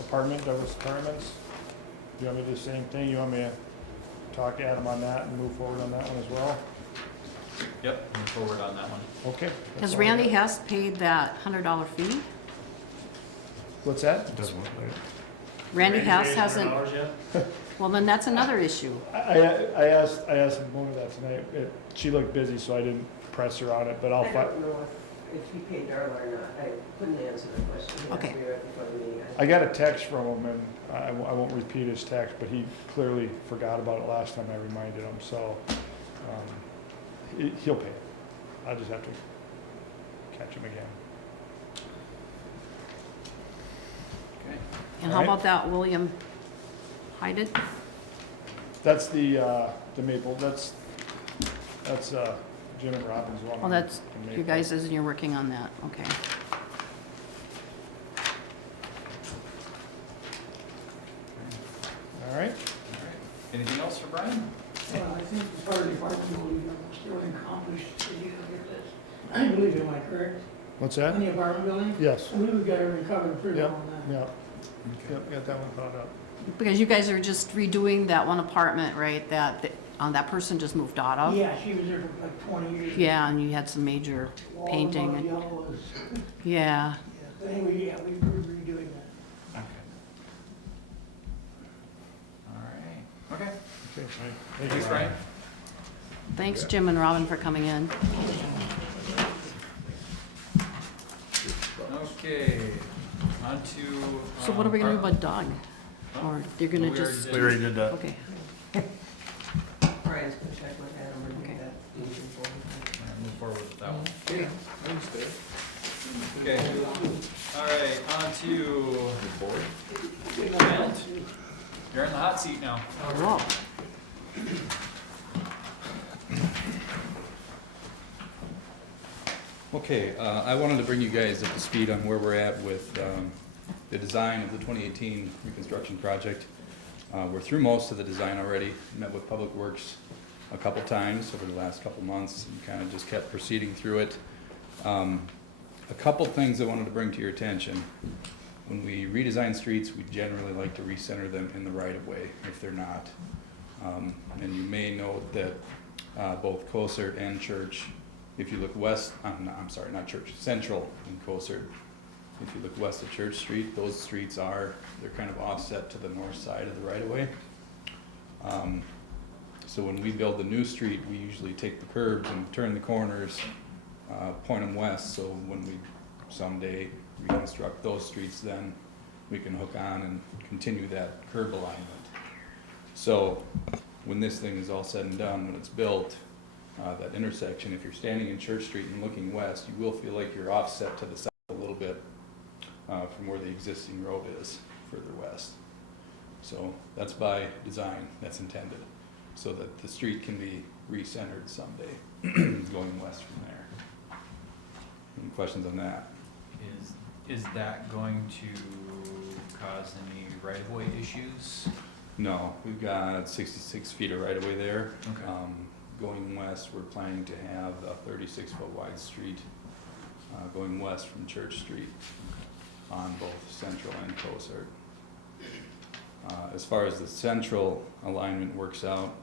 apartment, Douglas Apartments. You want me to do the same thing? You want me to talk to Adam on that and move forward on that one as well? Yep, move forward on that one. Okay. that's Has all I Randy got. Hess paid that $100 fee? What's that? it doesn't look like it. Randy Hess paid hasn't, $100 yet? well, then that's another issue. I asked Mona that tonight. She looked busy, so I didn't press her on it, but I'll I find. don't know if he paid Darla or not. I couldn't answer the question. He asked Okay. me right before the meeting. I got a text from him, and I won't repeat his text, but he clearly forgot about it last time I reminded him, so he'll pay it. I'll just have to catch him again. Okay. And how Alright. about that William Hyden? That's the Maple, that's Jim and Robin's one. Oh, that's, in you Maple. guys, you're working on that, okay. All right, Brian? Well, I think the fire department will be still accomplished if you look at this. I believe, am I correct? What's On that? the apartment building? Yes, I believe we got everything covered pretty yeah, well on that. yeah, yeah, got that one caught up. Because you guys are just redoing that one apartment, right, that person just moved out of? Yeah, she was there for like 20 years. Yeah, and you had some major Wall painting above and, yellow was, yeah. yeah, but anyway, yeah, we were redoing that. Okay. All right, okay. Okay, Thanks, Brian. Thanks, Jim and Robin, for coming in. Okay, on to. So what are we gonna do our- about Doug? Or they're gonna We already just, did. We already did that. okay, Brian's gonna check with Adam or Okay. do that. moving forward. All right, move forward with that one. okay. Okay, all right, on to Kent. You're in the hot seat now. Whoa. Okay, I wanted to bring you guys up to speed on where we're at with the design of the 2018 reconstruction project. We're through most of the design already, met with Public Works a couple times over the last couple months and kind of just kept proceeding through it. A couple things I wanted to bring to your attention. When we redesign streets, we generally like to recenter them in the right-of-way if they're not. And you may note that both Cosert and Church, if you look west, I'm sorry, not Church, Central and Cosert, if you look west of Church Street, those streets they're kind of offset to the north side of the right-of-way. So when we build the new street, we usually take the curbs and turn the corners, point them west, so when we someday reconstruct those streets, then we can hook on and continue that curb alignment. So when this thing is all said and done, when it's built, that intersection, if you're standing in Church Street and looking west, you will feel like you're offset to the south a little bit from where the existing road is further west. So that's by design, that's intended, so that the street can be recentered someday, going west from there. Any questions on that? Is that going to cause any right-of-way issues? No, we've got 66 feet of right-of-way there. Okay. Going west, we're planning to have a 36-foot wide street going west from Church Street on both Central and Cosert. As far as the central alignment works out,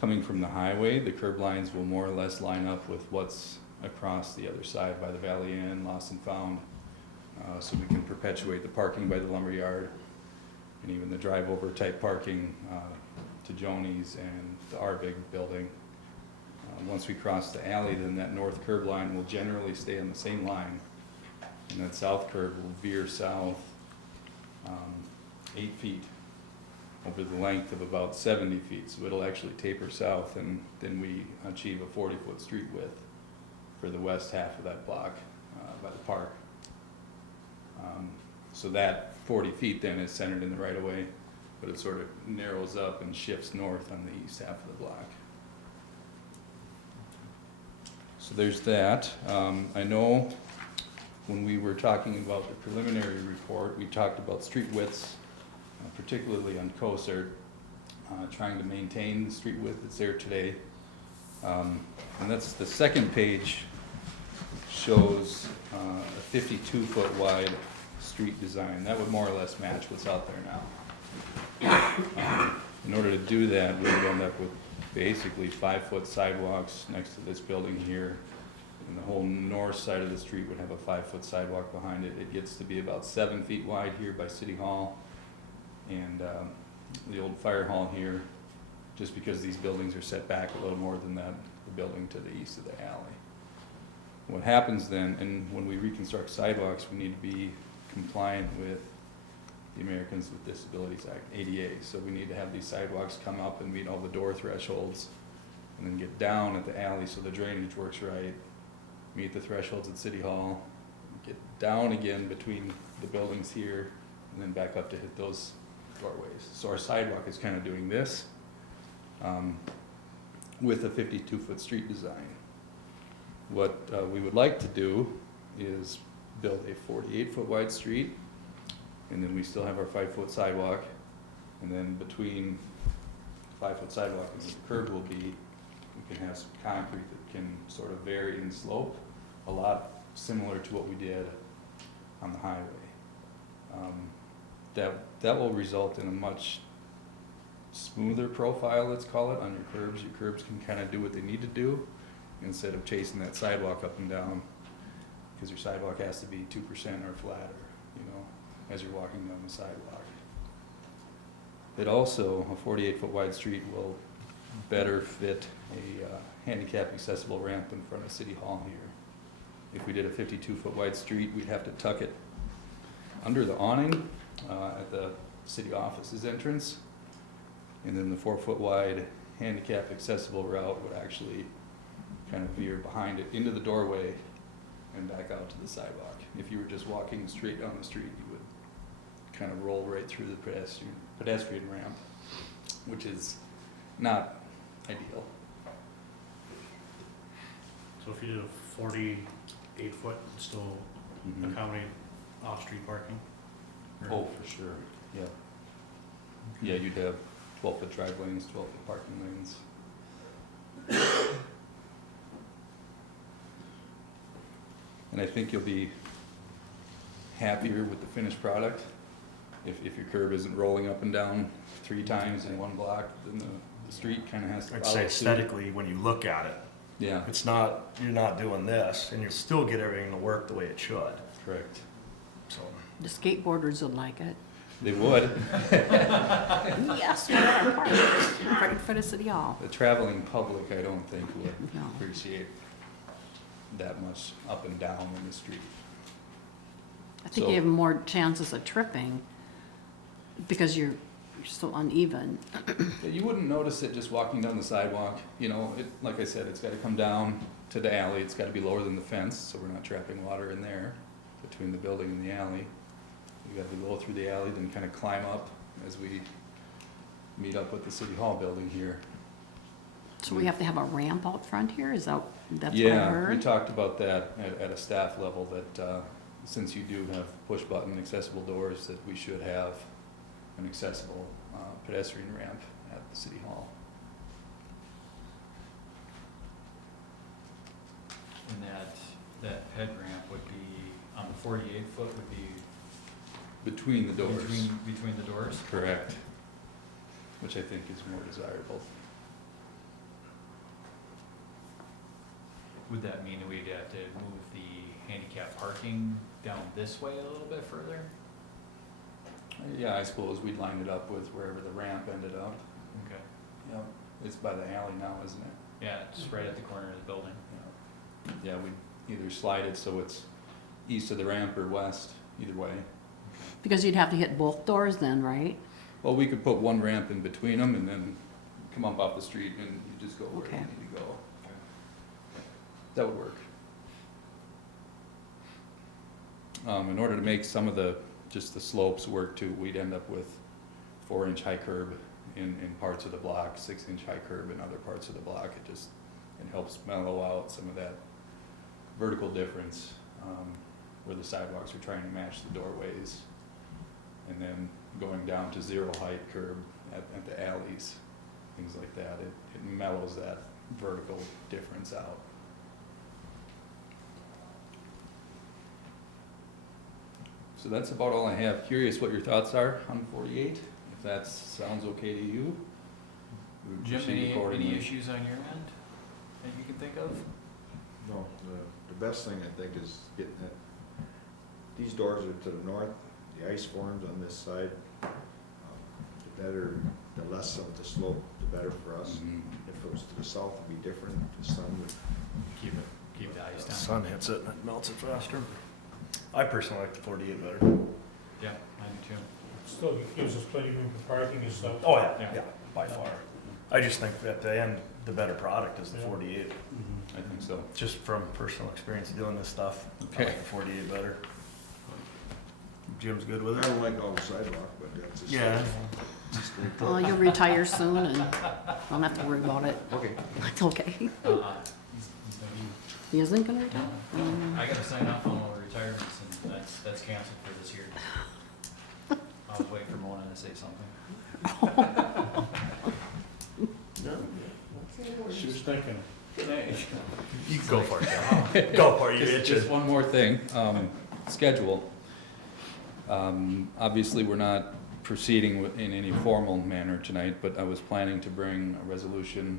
coming from the highway, the curb lines will more or less line up with what's across the other side by the Valley Inn, Lost and Found, so we can perpetuate the parking by the lumberyard and even the drive-over type parking to Joni's and the Arbig building. Once we cross the alley, then that north curb line will generally stay on the same line, and that south curb will veer south 8 feet over the length of about 70 feet, so it'll actually taper south, and then we achieve a 40-foot street width for the west half of that block by the park. So that 40 feet then is centered in the right-of-way, but it sort of narrows up and shifts north on the east half of the block. So there's that. I know when we were talking about the preliminary report, we talked about street widths, particularly on Cosert, trying to maintain the street width that's there today. And that's the second page shows a 52-foot wide street design. That would more or less match what's out there now. In order to do that, we would end up with basically 5-foot sidewalks next to this building here, and the whole north side of the street would have a 5-foot sidewalk behind it. It gets to be about 7 feet wide here by City Hall, and the old fire hall here, just because these buildings are set back a little more than that, the building to the east of the alley. What happens then, and when we reconstruct sidewalks, we need to be compliant with the Americans with Disabilities Act, ADA. So we need to have these sidewalks come up and meet all the door thresholds, and then get down at the alley so the drainage works right, meet the thresholds at City Hall, get down again between the buildings here, and then back up to hit those doorways. So our sidewalk is kind of doing this with a 52-foot street design. What we would like to do is build a 48-foot wide street, and then we still have our 5-foot sidewalk, and then between 5-foot sidewalk and the curb will be, we can have some concrete that can sort of vary in slope, a lot similar to what we did on the highway. That will result in a much smoother profile, let's call it, on your curbs. Your curbs can kind of do what they need to do instead of chasing that sidewalk up and down, because your sidewalk has to be 2% or flatter, you know, as you're walking down the sidewalk. It also, a 48-foot wide street will better fit a handicap accessible ramp in front of City Hall here. If we did a 52-foot wide street, we'd have to tuck it under the awning at the city office's entrance. And then the 4-foot wide handicap accessible route would actually kind of veer behind it into the doorway and back out to the sidewalk. If you were just walking straight down the street, you would kind of roll right through the pedestrian ramp, which is not ideal. So if you did a 48-foot, it'd still accommodate off-street parking? Or- Oh, for sure, yeah. Yeah, you'd have 12-foot drive lanes, 12-foot parking lanes. And I think you'll be happier with the finished product. If your curb isn't rolling up and down 3 times in one block, then the street kind of has to I'd follow say suit. aesthetically, when you look at it, Yeah, it's not, you're not doing this, and you'll still get everything to work the way it should, correct. so. The skateboarders would like it. They would. Yes, we're at our park, right in front of City Hall. The traveling public, I don't think, would No. appreciate that much up and down in the street. I think So- you have more chances of tripping because you're so uneven. Yeah, you wouldn't notice it just walking down the sidewalk, you know, like I said, it's gotta come down to the alley, it's gotta be lower than the fence, so we're not trapping water in there between the building and the alley. You gotta be low through the alley, then kinda climb up as we meet up with the City Hall building here. So we have to have a ramp out front here, that's what I Yeah, we heard? talked about that at a staff level, that, since you do have push button accessible doors, that we should have an accessible, pedestrian ramp at the City Hall. And that head ramp would be, on the 48-foot would be Between the doors. between the doors? Correct. Which I think is more desirable. Would that mean that we'd have to move the handicap parking down this way a little bit further? Yeah, I suppose we'd line it up with wherever the ramp ended up. Okay. Yep. It's by the alley now, isn't it? Yeah, it's right at the corner of the building. Yeah, we'd either slide it so it's east of the ramp or west, either way. Because you'd have to hit both doors then, right? Well, we could put one ramp in between them and then come up off the street and you just go where you Okay. need to go. That would work. In order to make some of just the slopes work too, we'd end up with 4-inch high curb in parts of the block, 6-inch high curb in other parts of the block. It helps mellow out some of that vertical difference, where the sidewalks are trying to match the doorways. And then going down to 0 height curb at the alleys, things like that. It mellows that vertical difference out. So that's about all I have. Curious what your thoughts are on 48, if that sounds okay to you. We would Jim, proceed accordingly. any issues on your end that you can think of? No, the best thing I think is getting that, these doors are to the north, the ice forms on this side. The less of the slope, the better for us. Mhm. If it was to the south, it'd be different, the sun would. Keep the ice The down. sun hits it and it melts it faster. I personally like the 48 better. Yeah, I do too. Still gives us plenty of room for parking and stuff. Oh, yeah, Yeah. yeah, by far. I just think at the end, the better product is the Yeah. 48. I think so. Just from personal experience doing this stuff, I Okay. like the 48 better. Jim's good I with it? don't like all the sidewalk, but that's just. Yeah. Just like that. Well, you'll retire soon and don't have to worry about it. Okay. It's okay. He's no, He isn't gonna retire? I gotta sign off on all the retirements and that's canceled for this year. I was waiting for Mona to say something. thinking. You go for it, Go for it, you're Just itching. one more thing, schedule. Obviously, we're not proceeding in any formal manner tonight, but I was planning to bring a resolution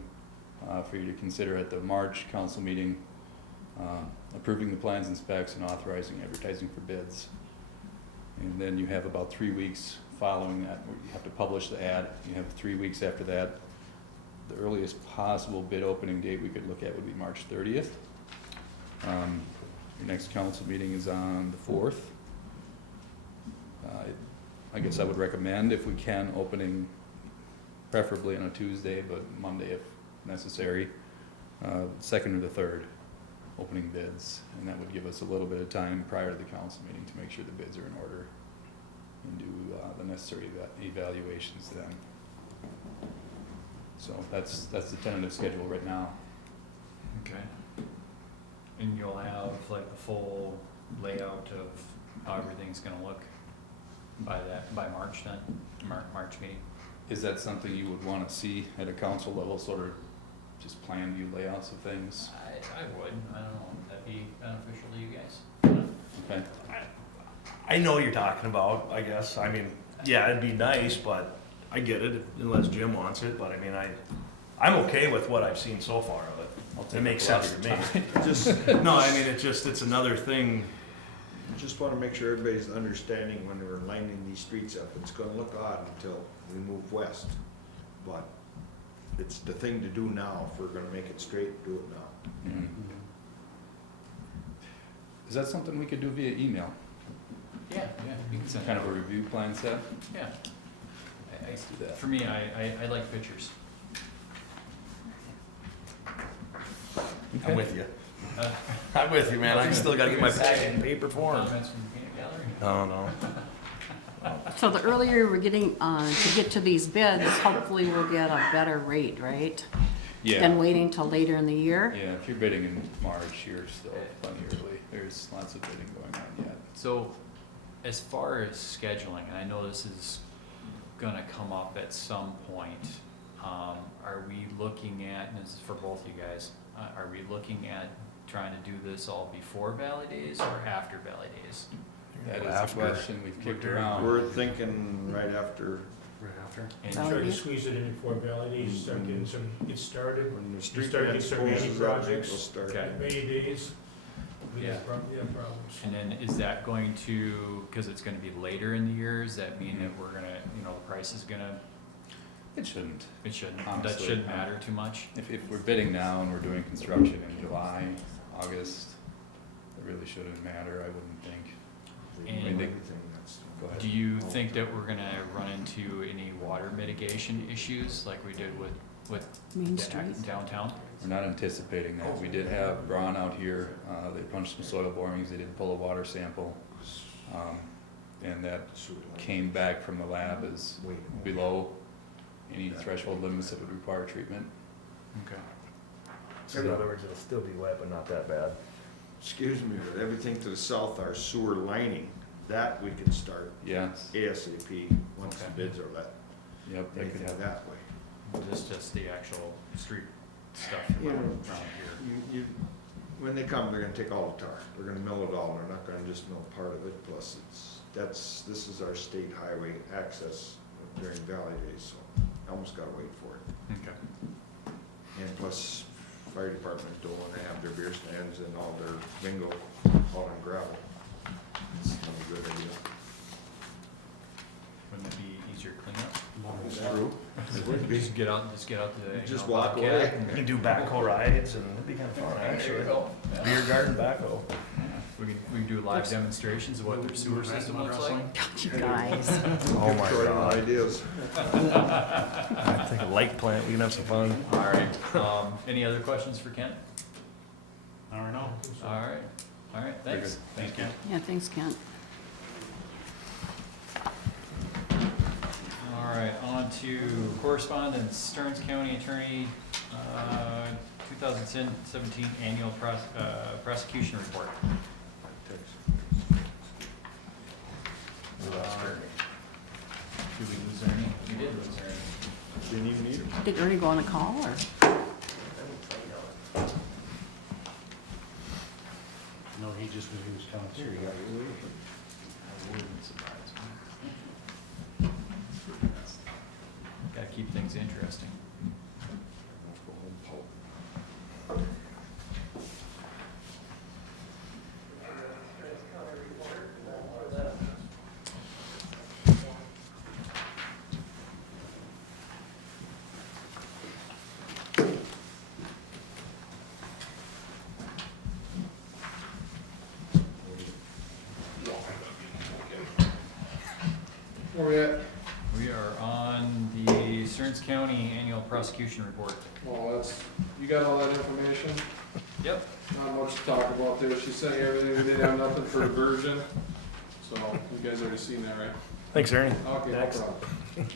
for you to consider at the March council meeting, approving the plans and specs and authorizing advertising for bids. And then you have about 3 weeks following that, where you have to publish the ad. You have 3 weeks after that. The earliest possible bid opening date we could look at would be March 30th. Your next council meeting is on the 4th. I guess I would recommend, if we can, opening preferably on a Tuesday, but Monday if necessary, 2nd or the 3rd, opening bids. And that would give us a little bit of time prior to the council meeting to make sure the bids are in order and do the necessary evaluations then. So that's the tentative schedule right now. Okay. And you'll have like the full layout of how everything's gonna look by March then, March meeting? Is that something you would wanna see at a council level, sort of just plan view layouts of things? I would, I don't know, would that be beneficial to you guys? Okay, I know what you're talking about, I guess, I mean, yeah, it'd be nice, but I get it, unless Jim wants it, but I mean, I'm okay with what I've seen so far of I'll it. take It makes up a sense lot to of me. Just, No, I mean, it's another thing, just wanna make sure everybody's understanding when we're lining these streets up, it's gonna look odd until we move west. But it's the thing to do now, if we're gonna make it straight, do it now. Mhm. Is that something we could do via email? Yeah, you can send Kind it of a over. review plan set? Yeah. Let's do that. For me, I like pictures. I'm with you. Uh, I'm with you, man, I still gotta get my packet in paper form. Comments from the peanut gallery? No. So the earlier we're getting, to get to these bids, hopefully we'll get a better rate, right? Yeah. Than waiting till later in the year? Yeah, if you're bidding in March, you're still plenty early. There's lots of bidding going on yet. So, as far as scheduling, and I know this is gonna come up at some point, are we looking at, and this is for both you guys, are we looking at trying to do this all before Valley Days or after Valley Days? That is After. a question we've kicked around. We're thinking right after, Right after. And Valley Try to Days? squeeze it in before Valley Days, start getting get started. when the street start fence getting some closes many up, projects. we'll start. Okay. May days, we Yeah. have problems. And then is that going to, cause it's gonna be later in the year, does that mean that we're gonna, the price is gonna, It shouldn't. that Honestly, shouldn't matter too much? If we're bidding now and we're doing construction in July, August, it really shouldn't matter, I wouldn't think. And- Everything that's. Go ahead. Do you think that we're gonna run into any water mitigation issues like we did with Main Street? downtown? We're not anticipating that. We did have Braun out here, they punched some soil borings, they did pull a water sample. And that came back from the lab as below any threshold limits that would require treatment. Okay. So in other words, it'll still be wet, but not that bad. Excuse me, but everything to the south, our sewer lining, that we can start Yes, ASAP, once the Okay. bids are let. yep, that could Anything happen. that way. Just the actual street stuff You around know, here. when they come, they're gonna take all the tar, they're gonna mill it all, they're not gonna just mill part of it, plus this is our state highway access during Valley Days, so I almost gotta wait for it. Okay. And plus, fire department don't wanna have their beer stands and all their bingo all on gravel. It's not a good idea. Wouldn't it be easier cleanup? It's true. It would be. Just get out the. Just you know, walk Bobcat away. and- You can do backhoe rides and it'd be kinda fun, There you actually. go. Yeah. Beer garden backhoe. We can do live demonstrations of what their sewer system looks like. You guys. Oh my Throwing god. Ideas. I think a light plant, we can have some fun. All right, any other questions for Kent? I don't know. All right, thanks. Thanks, Ken. Yeah, thanks, Kent. All right, on to correspondence, Stearns County Attorney, 2017 Annual Prosecution Report. Did we lose Ernie? We did lose Ernie. Didn't even need them. Did Ernie go on a call or? just because he was telling us. Here you go. That wouldn't surprise me. Gotta keep things interesting. Where we at? We are on the Stearns County Annual Prosecution Report. Well, that's, you got all that information? Yep. Not much to talk about there. She sent you everything. We didn't have nothing for diversion. So you guys already seen that, right? Thanks, Ernie. Okay, no Next. problem.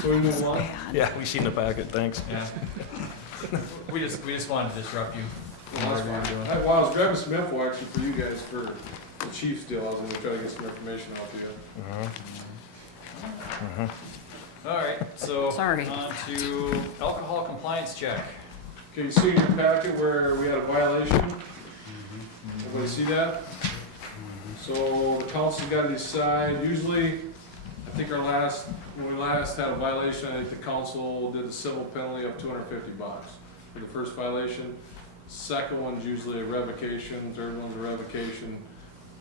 So we move on? Yeah, we seen the packet, thanks. Yeah. We just wanted to disrupt you. Well, that's Whatever fine. you're doing. Well, I was grabbing some info actually for you guys for the chief's deal. I was gonna try to get some information out to you. All right, so Sorry. on to alcohol compliance check. Okay, you see in your packet where we had a violation? Everybody see that? So the council's got to decide, usually, I think when we last had a violation, I think the council did the civil penalty of $250 for the first violation. Second one's usually a revocation, third one's a revocation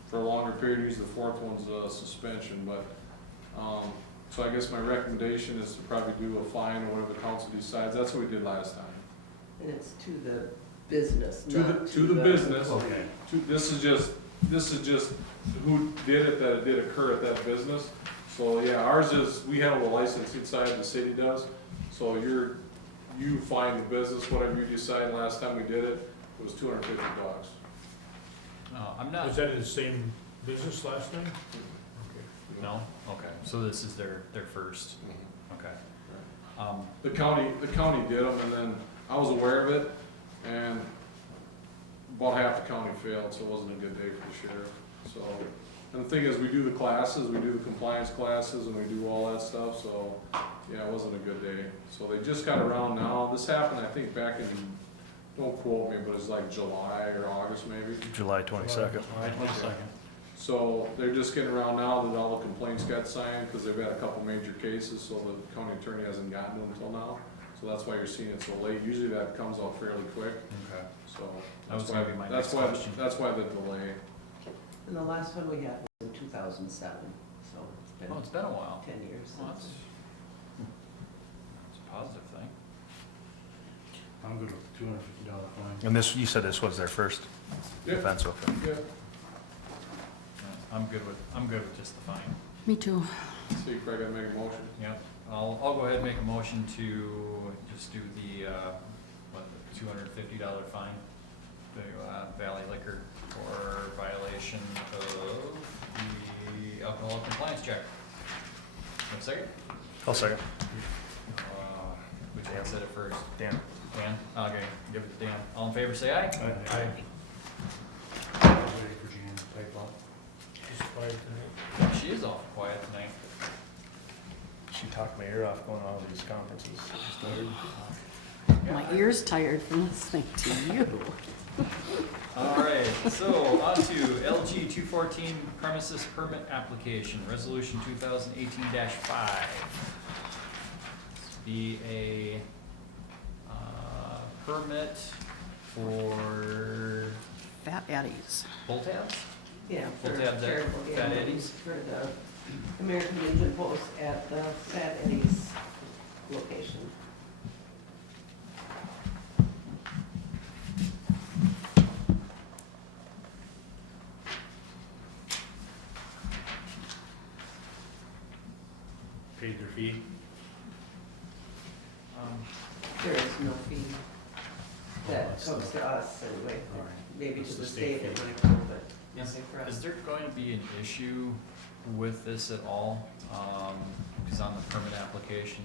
for a longer period, usually the fourth one's a suspension, but, so I guess my recommendation is to probably do a fine or whatever the council decides, that's what we did last time. And it's to the business, To not the, to the business. Okay. This is just who did it, that it did occur at that business. So, yeah, ours is, we handle the license inside, the city does. So you find the business, whatever you decide, last time we did it, it was $250. No, I'm not. Was that in the same business last time? No? Okay, so this is their first, okay. The county did them, and then I was aware of it, and about half the county failed, so it wasn't a good day for the sheriff. So, and the thing is, we do the classes, we do the compliance classes, and we do all that stuff, so, yeah, it wasn't a good day. So they just got around now, this happened, I think, back in, don't quote me, but it's like July or August maybe. July 22nd. July 22nd. So they're just getting around now that all the complaints got signed, because they've had a couple major cases, so the county attorney hasn't gotten them until now. So that's why you're seeing it so late. Usually that comes out fairly quick, Okay. so. That was that's gonna why- be my that's next why- question. That's why the delay. And the last one we had was in 2007, so it's Well, it's been a while. 10 years Well, since. It's a positive thing. I'm good with $250 fine. And this, you said this was their first Yeah, offense, okay. yeah. Yeah, I'm good with just the fine. Me too. So you probably gotta make a motion. Yep, I'll go ahead and make a motion to just do the, $250 fine to Valley Liquor for violation of the alcohol compliance check. Have a second? I'll second. Which one said it first? Dan. Dan? Okay, give it to Dan. All in favor, say aye. Aye. I was ready for Jan to type up. Just quiet tonight. She is awful quiet tonight. She talked my ear off going to all these conferences. My ear's tired from listening to you. All right, so on to LG 214 premises permit application, resolution 2018-5. Be a permit for Fat Eddie's. pull tabs? Yeah, for We'll have that charitable Fat gambling, Eddie's. for the American Legion post at the Fat Eddie's location. Paid their fee. There is no fee that that's comes to us anyway. All right. Maybe That's to the the state state it fee. might come, but Is, nothing for us. is there going to be an issue with this at all? Because on the permit application,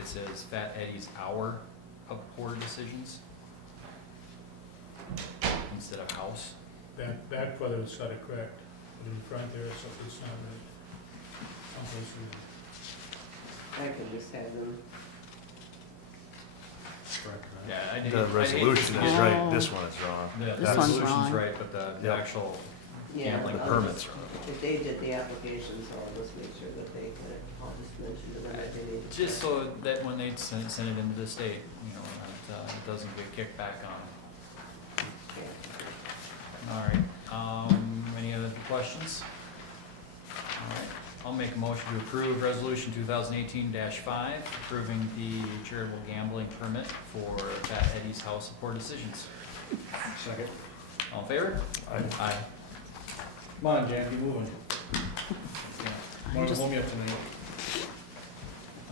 it says Fat Eddie's hour of pour decisions instead of house. Back whether it's got it correct, but in front there, it's not right. Someplace we- I can just have them correct, right? Yeah, I did. The resolution is right, this one is wrong. The This one's resolution's wrong. right, but the Yep. actual Yeah, gambling I'll permits. just- If they did the application, so I'll just make sure that they, I'll just mention to them that they need to. just so that when they send it into the state, you know, that it doesn't get kicked back on. Yeah. All right, any other questions? All right, I'll make a motion to approve resolution 2018-5, approving the charitable gambling permit for Fat Eddie's House of Poor Decisions. Second. All in favor? Aye. Come on, Jan, keep moving. Want to warm me up tonight?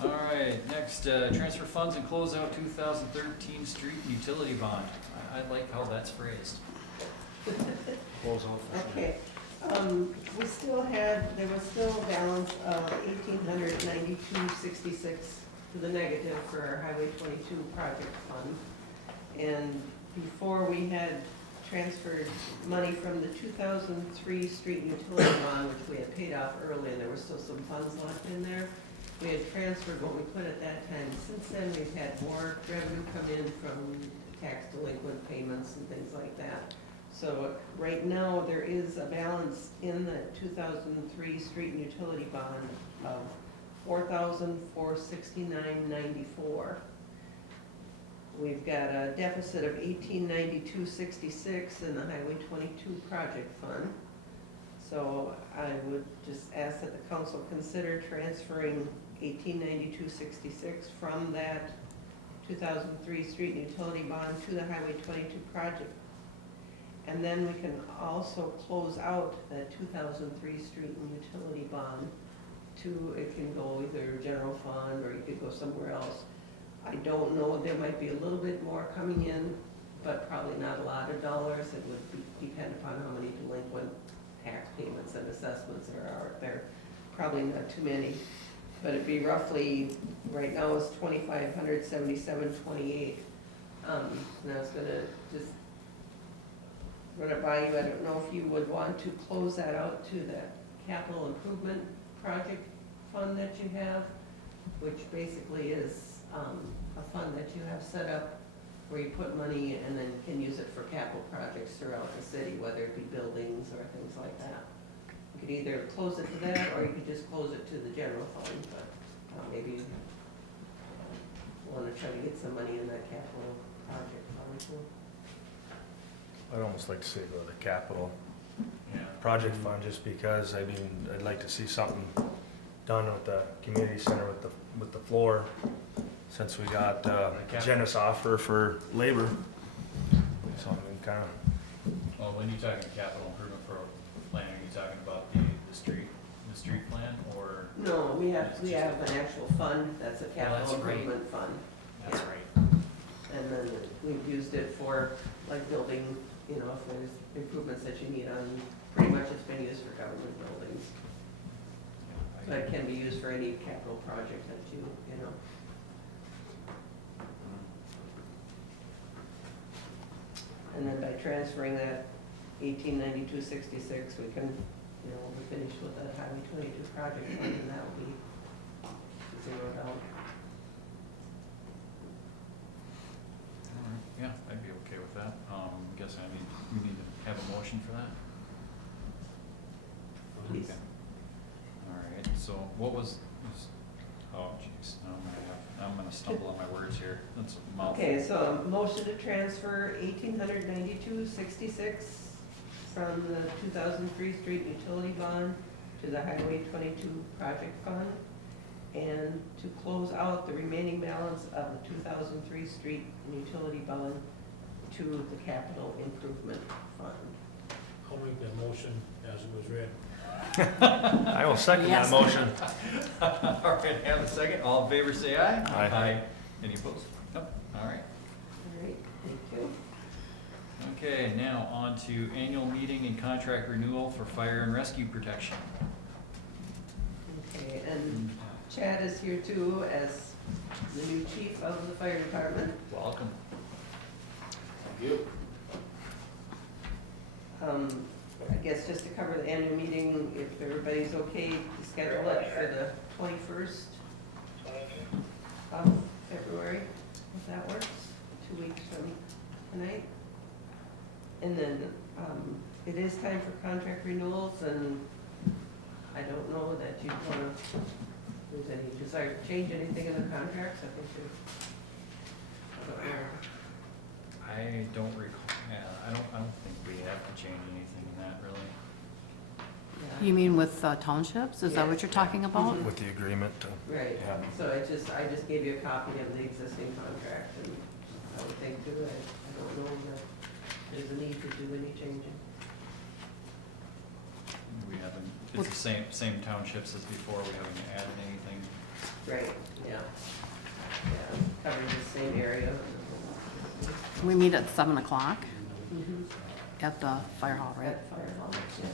All right, next, transfer funds and close out 2013 street utility bond. I like how that's phrased. Close out for sure. Okay, there was still a balance of 1,892.66 to the negative for our Highway 22 project fund. And before we had transferred money from the 2003 street utility bond, which we had paid off early, and there were still some funds left in there. We had transferred what we put at that time. Since then, we've had more revenue come in from tax delinquent payments and things like that. So right now, there is a balance in the 2003 street and utility bond of $4,469.94. We've got a deficit of $1,892.66 in the Highway 22 project fund. So I would just ask that the council consider transferring $1,892.66 from that 2003 street and utility bond to the Highway 22 project. And then we can also close out that 2003 street and utility bond to, it can go either general fund or you could go somewhere else. I don't know, there might be a little bit more coming in, but probably not a lot of dollars. It would depend upon how many delinquent tax payments and assessments there are out there. Probably not too many, but it'd be roughly, right now it's $2,577.28. And I was gonna just run it by you. I don't know if you would want to close that out to the capital improvement project fund that you have, which basically is a fund that you have set up where you put money and then can use it for capital projects throughout the city, whether it be buildings or things like that. You could either close it to that, or you could just close it to the general fund, but maybe you want to try to get some money in that capital project fund too. I'd almost like to see it go to the capital Yeah. project fund, just because, I mean, I'd like to see something done with the community center with the floor, since we got a generous offer for labor. So I mean, kinda, Well, when you're talking capital improvement for plan, are you talking about the street plan, or? No, we have an actual fund, that's a capital that's right. improvement fund. That's Yeah. right. And then we've used it for like building, you know, if there's improvements that you need on, pretty much it's been used for government buildings. So it can be used for any capital project that you know. And then by transferring that 1892.66, we can, you know, we'll be finished with the Highway 22 project fund, and that will be zeroed out. All right. Yeah, I'd be okay with that. Guess we need to have a motion for that? Please. Okay. All right, so what was, oh jeez, I'm gonna stumble on my words here. That's a mouthful. Okay, so a motion to transfer 1,892.66 from the 2003 street utility bond to the Highway 22 project fund, and to close out the remaining balance of the 2003 street and utility bond to the capital improvement fund. I'll make that motion as it was read. I will second that Yes. motion. All right, have a second. All in favor, say aye. Aye. Any opposed? Nope. All right. All right, thank you. Okay, now on to annual meeting and contract renewal for fire and rescue protection. Okay, and Chad is here too as the new chief of the fire department. Welcome. Thank you. I guess just to cover the annual meeting, if everybody's okay to schedule it for the 21st of February, if that works. 2 weeks from tonight. And then, it is time for contract renewals, and I don't know that you'd wanna, if there's any desire to change anything in the contracts, I think you're, I don't know. I don't recall, yeah, I don't think we have to change anything in that really. Yeah. You mean with townships? Is that what you're talking about? Mhm. With the agreement, Right, yeah. so I just gave you a copy of the existing contract, and I would think too, I don't know that there's a need to do any changing. We haven't, it's the same townships as before, we haven't added anything. Right, yeah. Yeah, covering the same area. We meet at 7 o'clock Mhm. at the fire hall, right? At Fire Hall, yeah.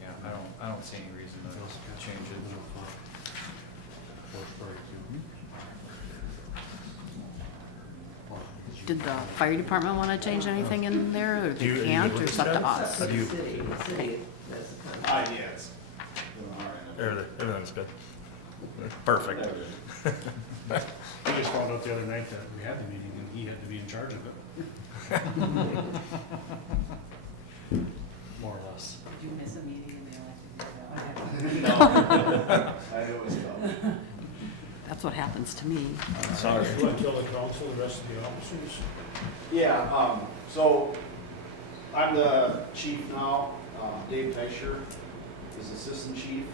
Yeah, I don't see any reason to change it. Did the fire department want to change anything in there, or Do you- they are you can't, good or with it's up to that? us? Except for you- the city, the city has the contract. Yeah, it's. Everything's good. Perfect. We just found out the other night that we had the meeting and he had to be in charge of it. More or less. Did you miss a meeting and they elected I always go. That's what happens to me. Sorry. You want to tell the council, the rest of the officers? Yeah, so I'm the chief now. Dave Fisher is assistant chief.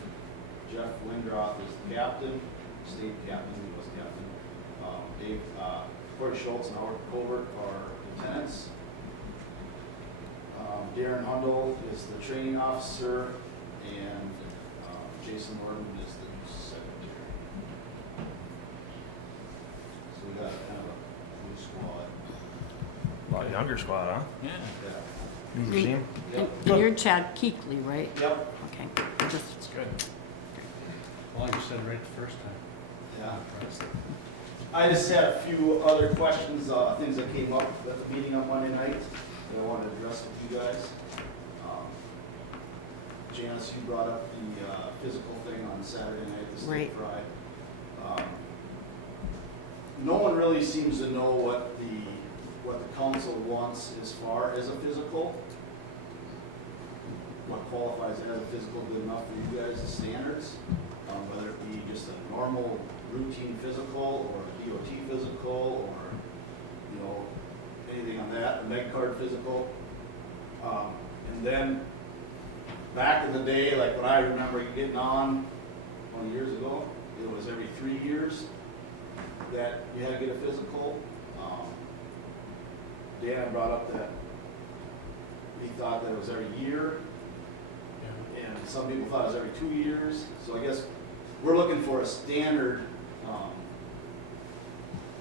Jeff Lindroth is the captain, state captain, he was captain. Corey Schultz and Howard Colbert are lieutenants. Darren Hundle is the training officer, and Jason Morton is the secretary. So we got kind of a new squad. A lot younger squad, huh? Yeah. Yeah. New team? Yep. And you're Chad Keekly, right? Yep. Okay, I just, It's good. Well, you said right the first time. Yeah. I just had a few other questions, things that came up at the meeting on Monday night that I wanted to address with you guys. Janice, you brought up the physical thing on Saturday night, the state Right. pride. No one really seems to know what the council wants as far as a physical. What qualifies as a physical good enough for you guys as standards, whether it be just a normal routine physical or a DOT physical or, you know, anything on that, a med card physical. And then back in the day, like when I remember getting on 20 years ago, it was every 3 years that you had to get a physical. Dan brought up that he thought that it was every year, and some people thought it was every 2 years. So I guess we're looking for a standard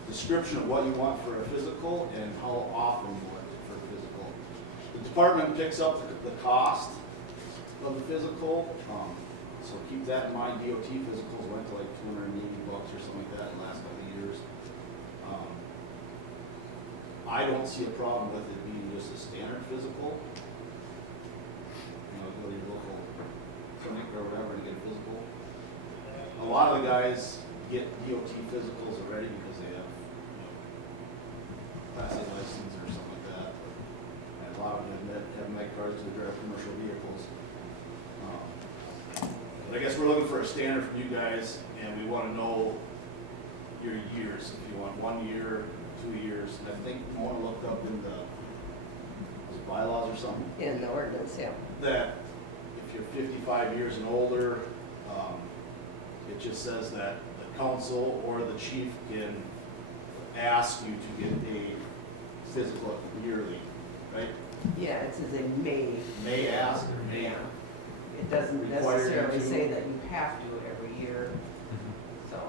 description of what you want for a physical and how often you want it for a physical. The department picks up the cost of the physical, so keep that in mind. DOT physicals went to like $280 or something like that in the last couple of years. I don't see a problem with it being just a standard physical. You know, go to your local clinic or whatever and get a physical. A lot of the guys get DOT physicals already because they have, you know, Class A license or something like that. And a lot of them have med cards to drive commercial vehicles. But I guess we're looking for a standard from you guys, and we want to know your years. If you want 1 year, 2 years, and I think Mona looked up in the was it bylaws or something, In the ordinance, yeah. that if you're 55 years and older, it just says that the council or the chief can ask you to get a physical yearly, right? Yeah, it says they May ask or may. Yeah. It doesn't Require you necessarily to. say that you have to do it every year, so.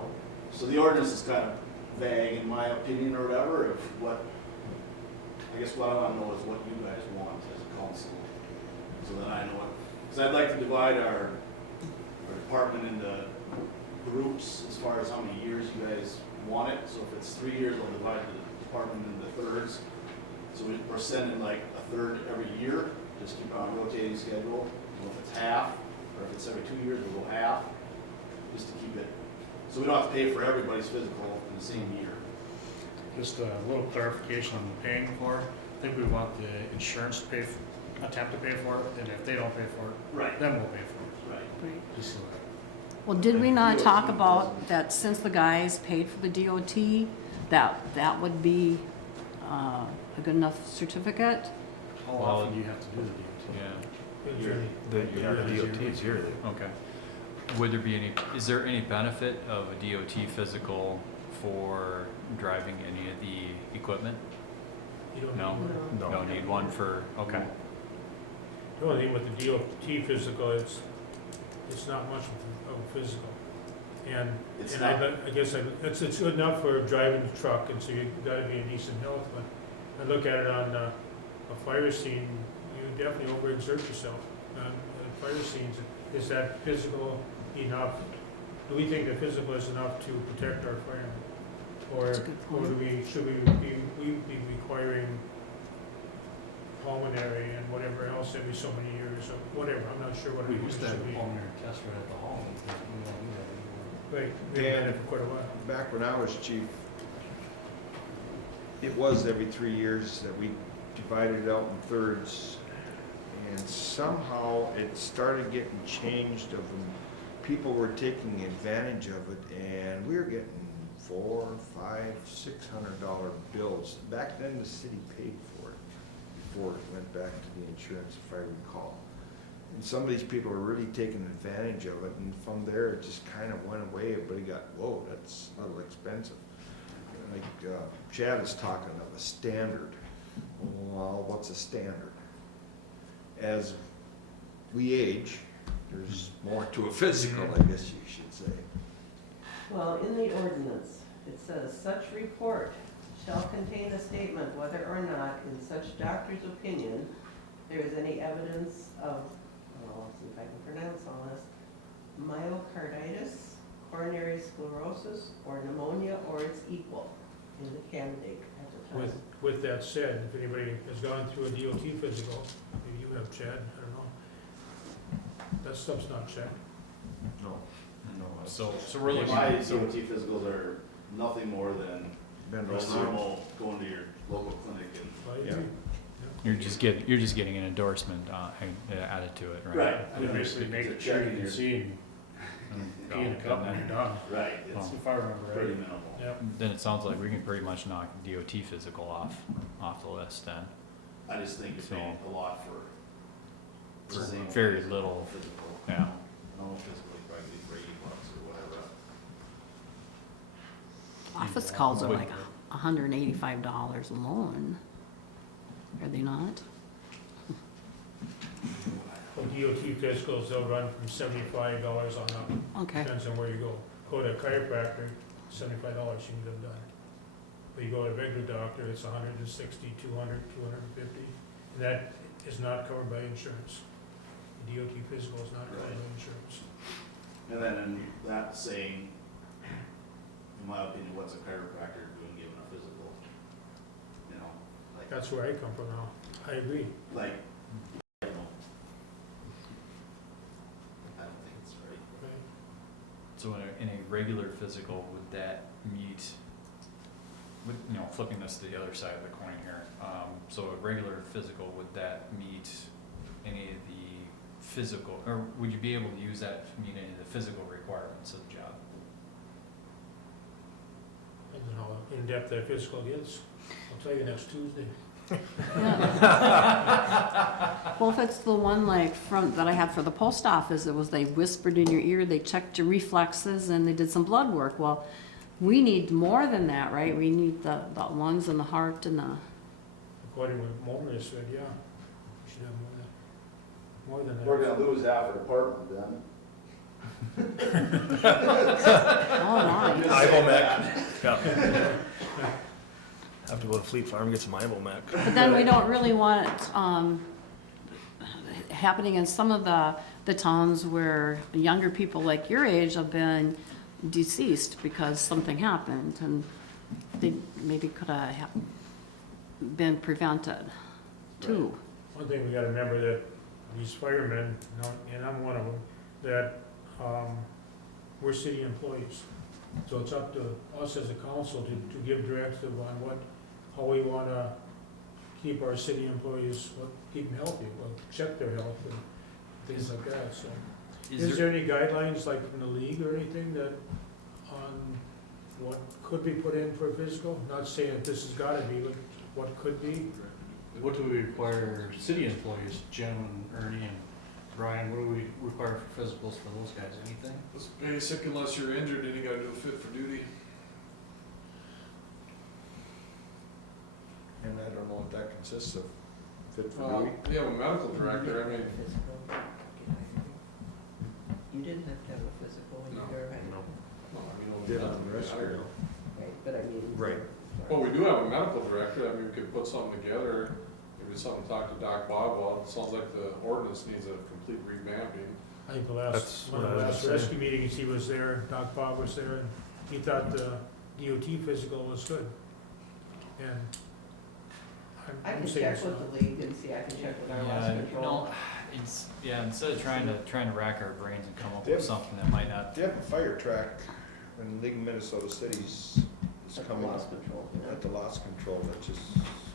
So the ordinance is kind of vague in my opinion or whatever of what, I guess what I want to know is what you guys want as a council. So that I know what, because I'd like to divide our department into groups as far as how many years you guys want it. So if it's 3 years, I'll divide the department into thirds. So we're sending like a third every year, just keep on a rotating schedule. So if it's half, or if it's every 2 years, we'll go half, just to keep it So we don't have to pay for everybody's physical in the same year. Just a little clarification on the paying for it. I think we want the insurance to pay, attempt to pay for it, and if they don't pay for it, Right. then we'll pay for Right. it. Just so that. Well, did we not DOT talk about doesn't- that since the guys paid for the DOT, that would be a good enough certificate? How Well, often do you have to do the DOT? Yeah, Good journey. The DOT is yearly. okay. Would there be any, is there any benefit of a DOT physical for driving any of the equipment? You don't No? need one. No. Don't need one for, okay. The only thing with the DOT physical, it's not much of a physical. And, It's and not. I guess it's good enough for driving the truck, and so you gotta be in decent health, but I look at it on a fire scene, you definitely overexert yourself on fire scenes. Is that physical enough? Do we think that physical is enough to protect our firemen? Or, That's a good or point. should we be requiring pulmonary and whatever else every so many years, or whatever, I'm not sure what We it used to have a should be. pulmonary test right at the hall. We don't do that anymore. Right, we've had it for quite a while. Back when I was chief, it was every 3 years that we divided it out in thirds. And somehow it started getting changed of them. People were taking advantage of it and we were getting $400, $500, $600 bills. Back then, the city paid for it before it went back to the insurance, if I recall. And some of these people were really taking advantage of it, and from there, it just kind of went away. Everybody got, whoa, that's a little expensive. Like Chad is talking of a standard. Well, what's a standard? As we age, there's more to a physical, I guess you should say. Well, in the ordinance, it says, such report shall contain a statement whether or not, in such doctor's opinion, there is any evidence of, well, let's see if I can pronounce all this, myocarditis, coronary sclerosis, or pneumonia, or its equal in the candidate at the time. With that said, if anybody has gone through a DOT physical, maybe you have, Chad, I don't know, that stuff's not checked. No, no. So we're looking, My so, DOT physicals are nothing more than Been just normal, going to your local clinic and. I Yeah. agree. you're just getting an endorsement, added to it, right? Right. We basically make it sure you can see and pee in a cup when you're done. Right, it's If I remember pretty right. minimal. Yep. Then it sounds like we can pretty much knock DOT physical off the list then. I just think you're So- paying a lot for. the For same very physical. little. Physical. Yeah. Normal physical, you probably get for $80 or whatever. Office calls are like $185 alone. Are they not? Well, DOT physicals, they'll run from $75 on up, Okay. depends on where you go. Go to a chiropractor, $75, you can get them done. But you go to a regular doctor, it's $160, $200, $250, and that is not covered by insurance. The DOT physical is not covered by insurance. And then in that saying, in my opinion, what's a chiropractor doing giving a physical? You know, like, That's where I come from now, I agree. like, you know. I don't think it's right. So in a regular physical, would that meet, flipping this to the other side of the coin here, so a regular physical, would that meet any of the physical, or would you be able to use that to meet any of the physical requirements of the job? Depends on how in-depth that physical gets. I'll tell you next Tuesday. Well, if it's the one like that I had for the post office, it was they whispered in your ear, they checked your reflexes, and they did some blood work. Well, we need more than that, right? We need the lungs and the heart and the, According to what Mulner said, yeah, we should have more than that. We're gonna lose half our department then. oh my. Just saying Ivomec. that. Have to go to Fleet Farm, get some Ivomec. But then we don't really want it happening in some of the towns where younger people like your age have been deceased because something happened and they maybe could have been prevented too. One thing we gotta remember that these firemen, and I'm one of them, that, we're city employees. So it's up to us as a council to give directive on how we wanna keep our city employees, keep them healthy, check their health and things like that, so. Is there any guidelines, like from the league or anything that, on what could be put in for physical? Not saying that this has gotta be, but what could be? What do we require city employees, Jim and Ernie and Brian, what do we require for physicals for those guys, anything? It's basic, unless you're injured, then you gotta do a fit for duty. And I don't know what that consists of. Fit for Well, duty? we have a medical director, I mean, You didn't have to have a physical when you No. were, right? No. well, I mean, Did on the rescue. Right, but I mean. Right. well, we do have a medical director, I mean, we could put something together, maybe something to talk to Doc Bob about. It sounds like the ordinance needs a complete revamping. I think That's one of what the I was last gonna say. rescue meetings, he was there, Doc Bob was there, and he thought the DOT physical was good. And I I'm can saying check it's with not. the league and see, I can check with our loss Yeah, control. instead of trying to rack our brains and come up Yep. with something that might not, They have a fire track in League of Minnesota Cities is At the coming loss up, control, yeah. at the loss control, which is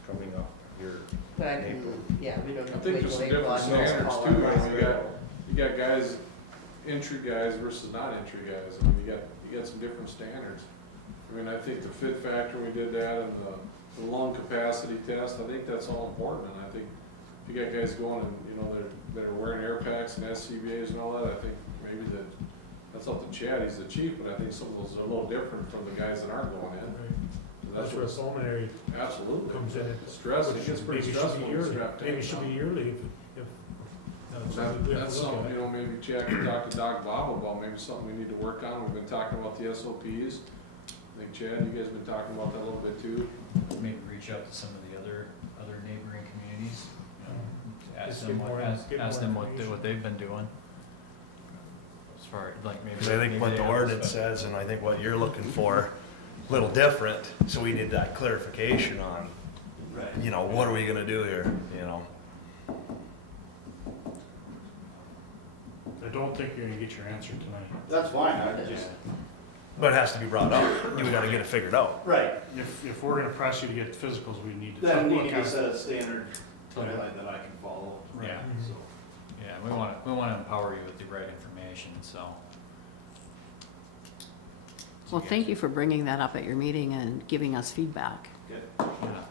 coming up here. But I in can, April. yeah, we don't I have to think wait there's till some April. different I can standards call too, our I loss mean, control. you got guys, entry guys versus not entry guys, I mean, you got some different standards. I mean, I think the fit factor, we did that, and the lung capacity test, I think that's all important, and I think if you got guys going and, you know, that are wearing air packs and SCBA's and all that, I think maybe that's up to Chad, he's the chief, but I think some of those are a little different from the guys that aren't going in. Right. So That's where what- pulmonary Absolutely. comes in. Stress, Which it gets pretty maybe should be stressful when you're yearly. strapped in. Maybe it should be yearly if, that's something we have That's to look something, at. you know, maybe Chad can talk to Doc Bob about, maybe something we need to work on. We've been talking about the SOPs. I think Chad, you guys been talking about that a little bit too. maybe reach out to some of the other neighboring communities, you know, ask Just them get what, more- ask get ask more them what information. they've been doing. As far, like maybe. Because I think maybe what they the have ordinance this, says, and I think what you're looking for, a little different, so we need that clarification on, Right. you know, what are we gonna do here, you know? I don't think you're gonna get your answer tonight. That's fine, I just, But it has to be brought up, you gotta get it figured out. right, If we're gonna press you to get physicals, we need to. then we look need at to it. set a standard timeline that I can follow. Yeah, Mm-hmm. Mhm. yeah, we wanna empower you with the right information, so. Well, thank you for bringing that up at your meeting and giving us feedback. Okay. Yeah.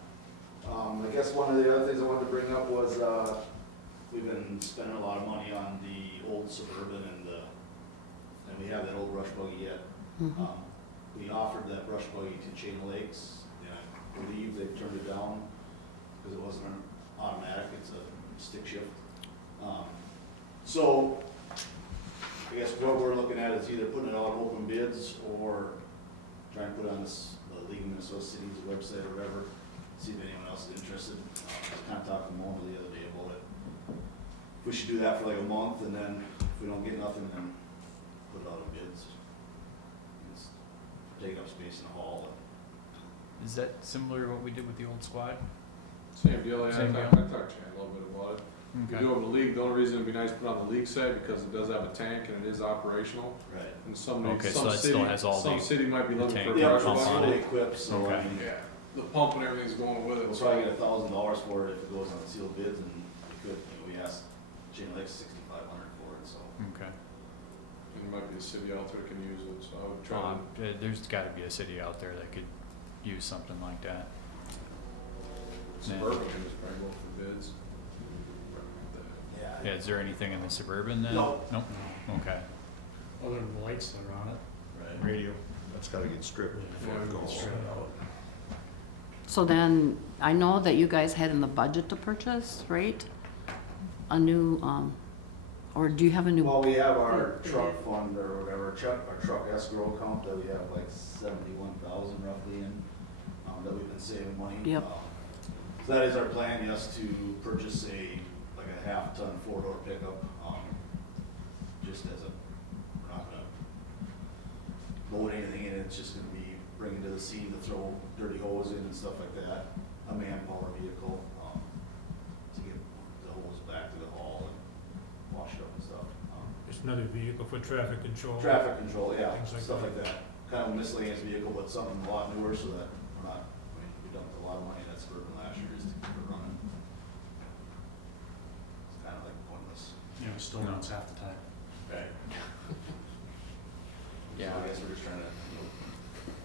I guess one of the other things I wanted to bring up was, we've been spending a lot of money on the old Suburban and we have that old brush buggy yet. Mhm. We offered that brush buggy to Chain Lakes, and I believe they turned it down because it wasn't an automatic, it's a stick shift. So, I guess what we're looking at is either putting it out on open bids or trying to put it on the League of Minnesota Cities website or whatever, see if anyone else is interested. I was kind of talking to Mona the other day about it. If we should do that for like a month, and then if we don't get nothing, then put it out on bids. It's take up space in the hall. Is that similar to what we did with the old squad? Same deal, yeah, I Same talked to Chad a little bit about it. We Okay. do have a league, the only reason it'd be nice to put on the league side, because it does have a tank and it is operational. Right. And some Okay, so some that still city, has all some the- city might be looking tank for a Yeah, brush pump it's on buggy. fully equipped, so I Okay. mean, Yeah, the pump and everything's going with it. we'll probably get $1,000 for it if it goes on sealed bids, and we could, we asked Chain Lakes 6,500 for it, so. Okay. And there might be a city out there that can use it, so I would try There's gotta be a city out there that could use something like that. to, Suburban is probably go for bids. Yeah, is there anything in the Suburban then? No. Nope, okay. Other than the lights that are on it. Right. Radio, that's gotta get stripped before it goes. So then, I know that you guys had in the budget to purchase, right? A new, or do you have a new? Well, we have our truck fund or whatever, our truck escrow account that we have like 71,000 roughly in, that we've been saving money. Yep. So that is our plan, yes, to purchase like a half-ton four-door pickup, just as we're not gonna load anything in it, it's just gonna be bringing to the scene to throw dirty hose in and stuff like that, a manpower vehicle, to get the hose back to the hall and wash it up and stuff. Just another vehicle for traffic control. Traffic control, yeah, Things like stuff that. like that. kind of a miscellaneous vehicle, but something a lot newer so that we're not, I mean, we dumped a lot of money in that Suburban last year just to keep it running. It's kind of like pointless. You know, it still runs half the time. Right. Yeah. So I guess we're just trying to,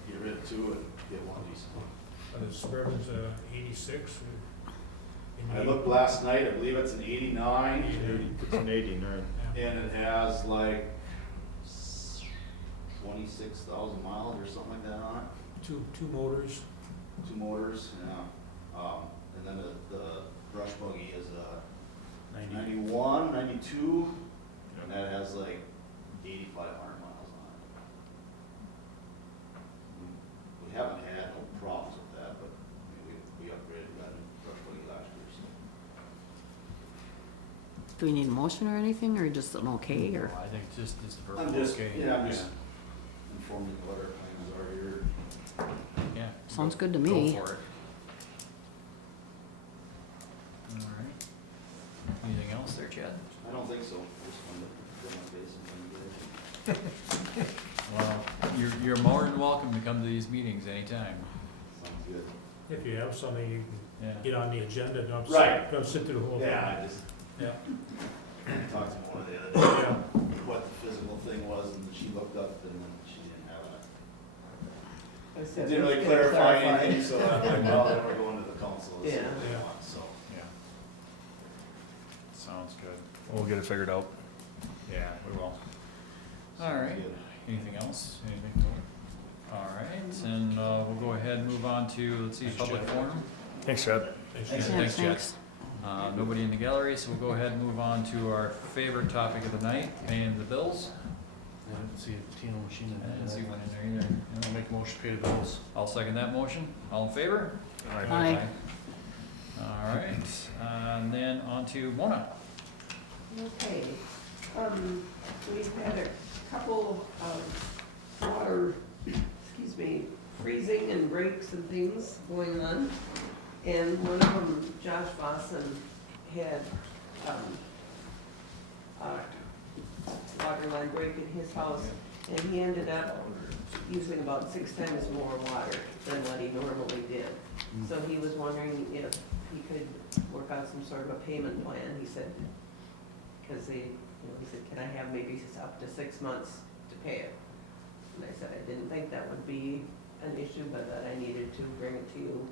get rid of two and get one decent one. The Suburban's 86. I looked last night, I believe it's an 89. It's an 89. And it has like 26,000 miles or something like that on it. Two motors. Two motors, yeah. And then the brush buggy is a 91, 92, and that has like 8,500 miles on it. We haven't had no problems with that, but I mean, we upgraded, got a new brush buggy last year, so. Do we need a motion or anything, or just an okay, or? I think just the I'm verbal just, okay. yeah, I'm just informing you what our plans are here. Yeah. Sounds good to Go me. for it. All right. Anything else there, Chad? I don't think so. I just wanted to get my face and then get it. Well, you're more than welcome to come to these meetings anytime. Sounds good. If you have something, you Yeah. can get on the agenda, don't Right. sit, don't sit through the whole thing. Yeah, I just Yeah. talked to one the other day, what the physical thing was, and she looked up and then she didn't have it. I It said, didn't let's really get it clarify clarified. anything, so I'm like, well, then we're going to the council, and see what they Yeah. want, so. Yeah. Sounds good. We'll get it figured out. Yeah, we will. All right. Good. Anything else? Anything more? All right, and we'll go ahead and move on to, let's see, public forum. Thanks, Chad. Thanks, Thanks, Chad. thanks, Chad. Thanks. Nobody in the gallery, so we'll go ahead and move on to our favorite topic of the night, paying the bills. I didn't see a Tino machine I in didn't see there. one in there either. I'll make a motion to pay the bills. I'll second that motion. All in favor? Aye. All right, and then on to Mona. Okay, we've had a couple of water, excuse me, freezing and breaks and things going on. And one of them, Josh Bosson, had, a water line break in his house, and he ended up using about 6 times more water than what he normally did. So he was wondering if he could work out some sort of a payment plan, he said, because he said, can I have maybe up to 6 months to pay it? And I said, I didn't think that would be an issue, but that I needed to bring it to you to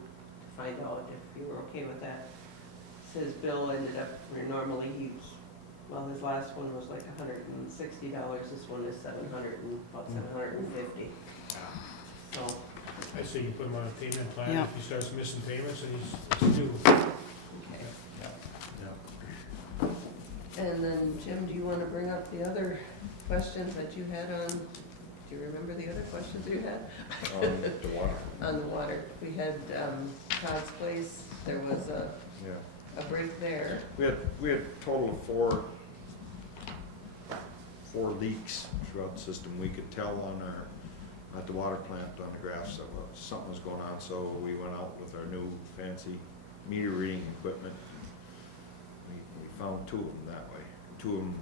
find out if you were okay with that. His bill ended up, where normally his last one was like $160, this one is about $750. So, I say you put him on a payment plan, Yeah. if he starts missing payments and he's due. okay. Yeah. And then, Jim, do you want to bring up the other questions that you had on, do you remember the other questions you had? The water. On the water. We had Todd's Place, there was Yeah. a break there. We had a total of four leaks throughout the system. We could tell at the water plant on the graphs that something was going on, so we went out with our new fancy meter reading equipment. We found 2 of them that way. 2 of them,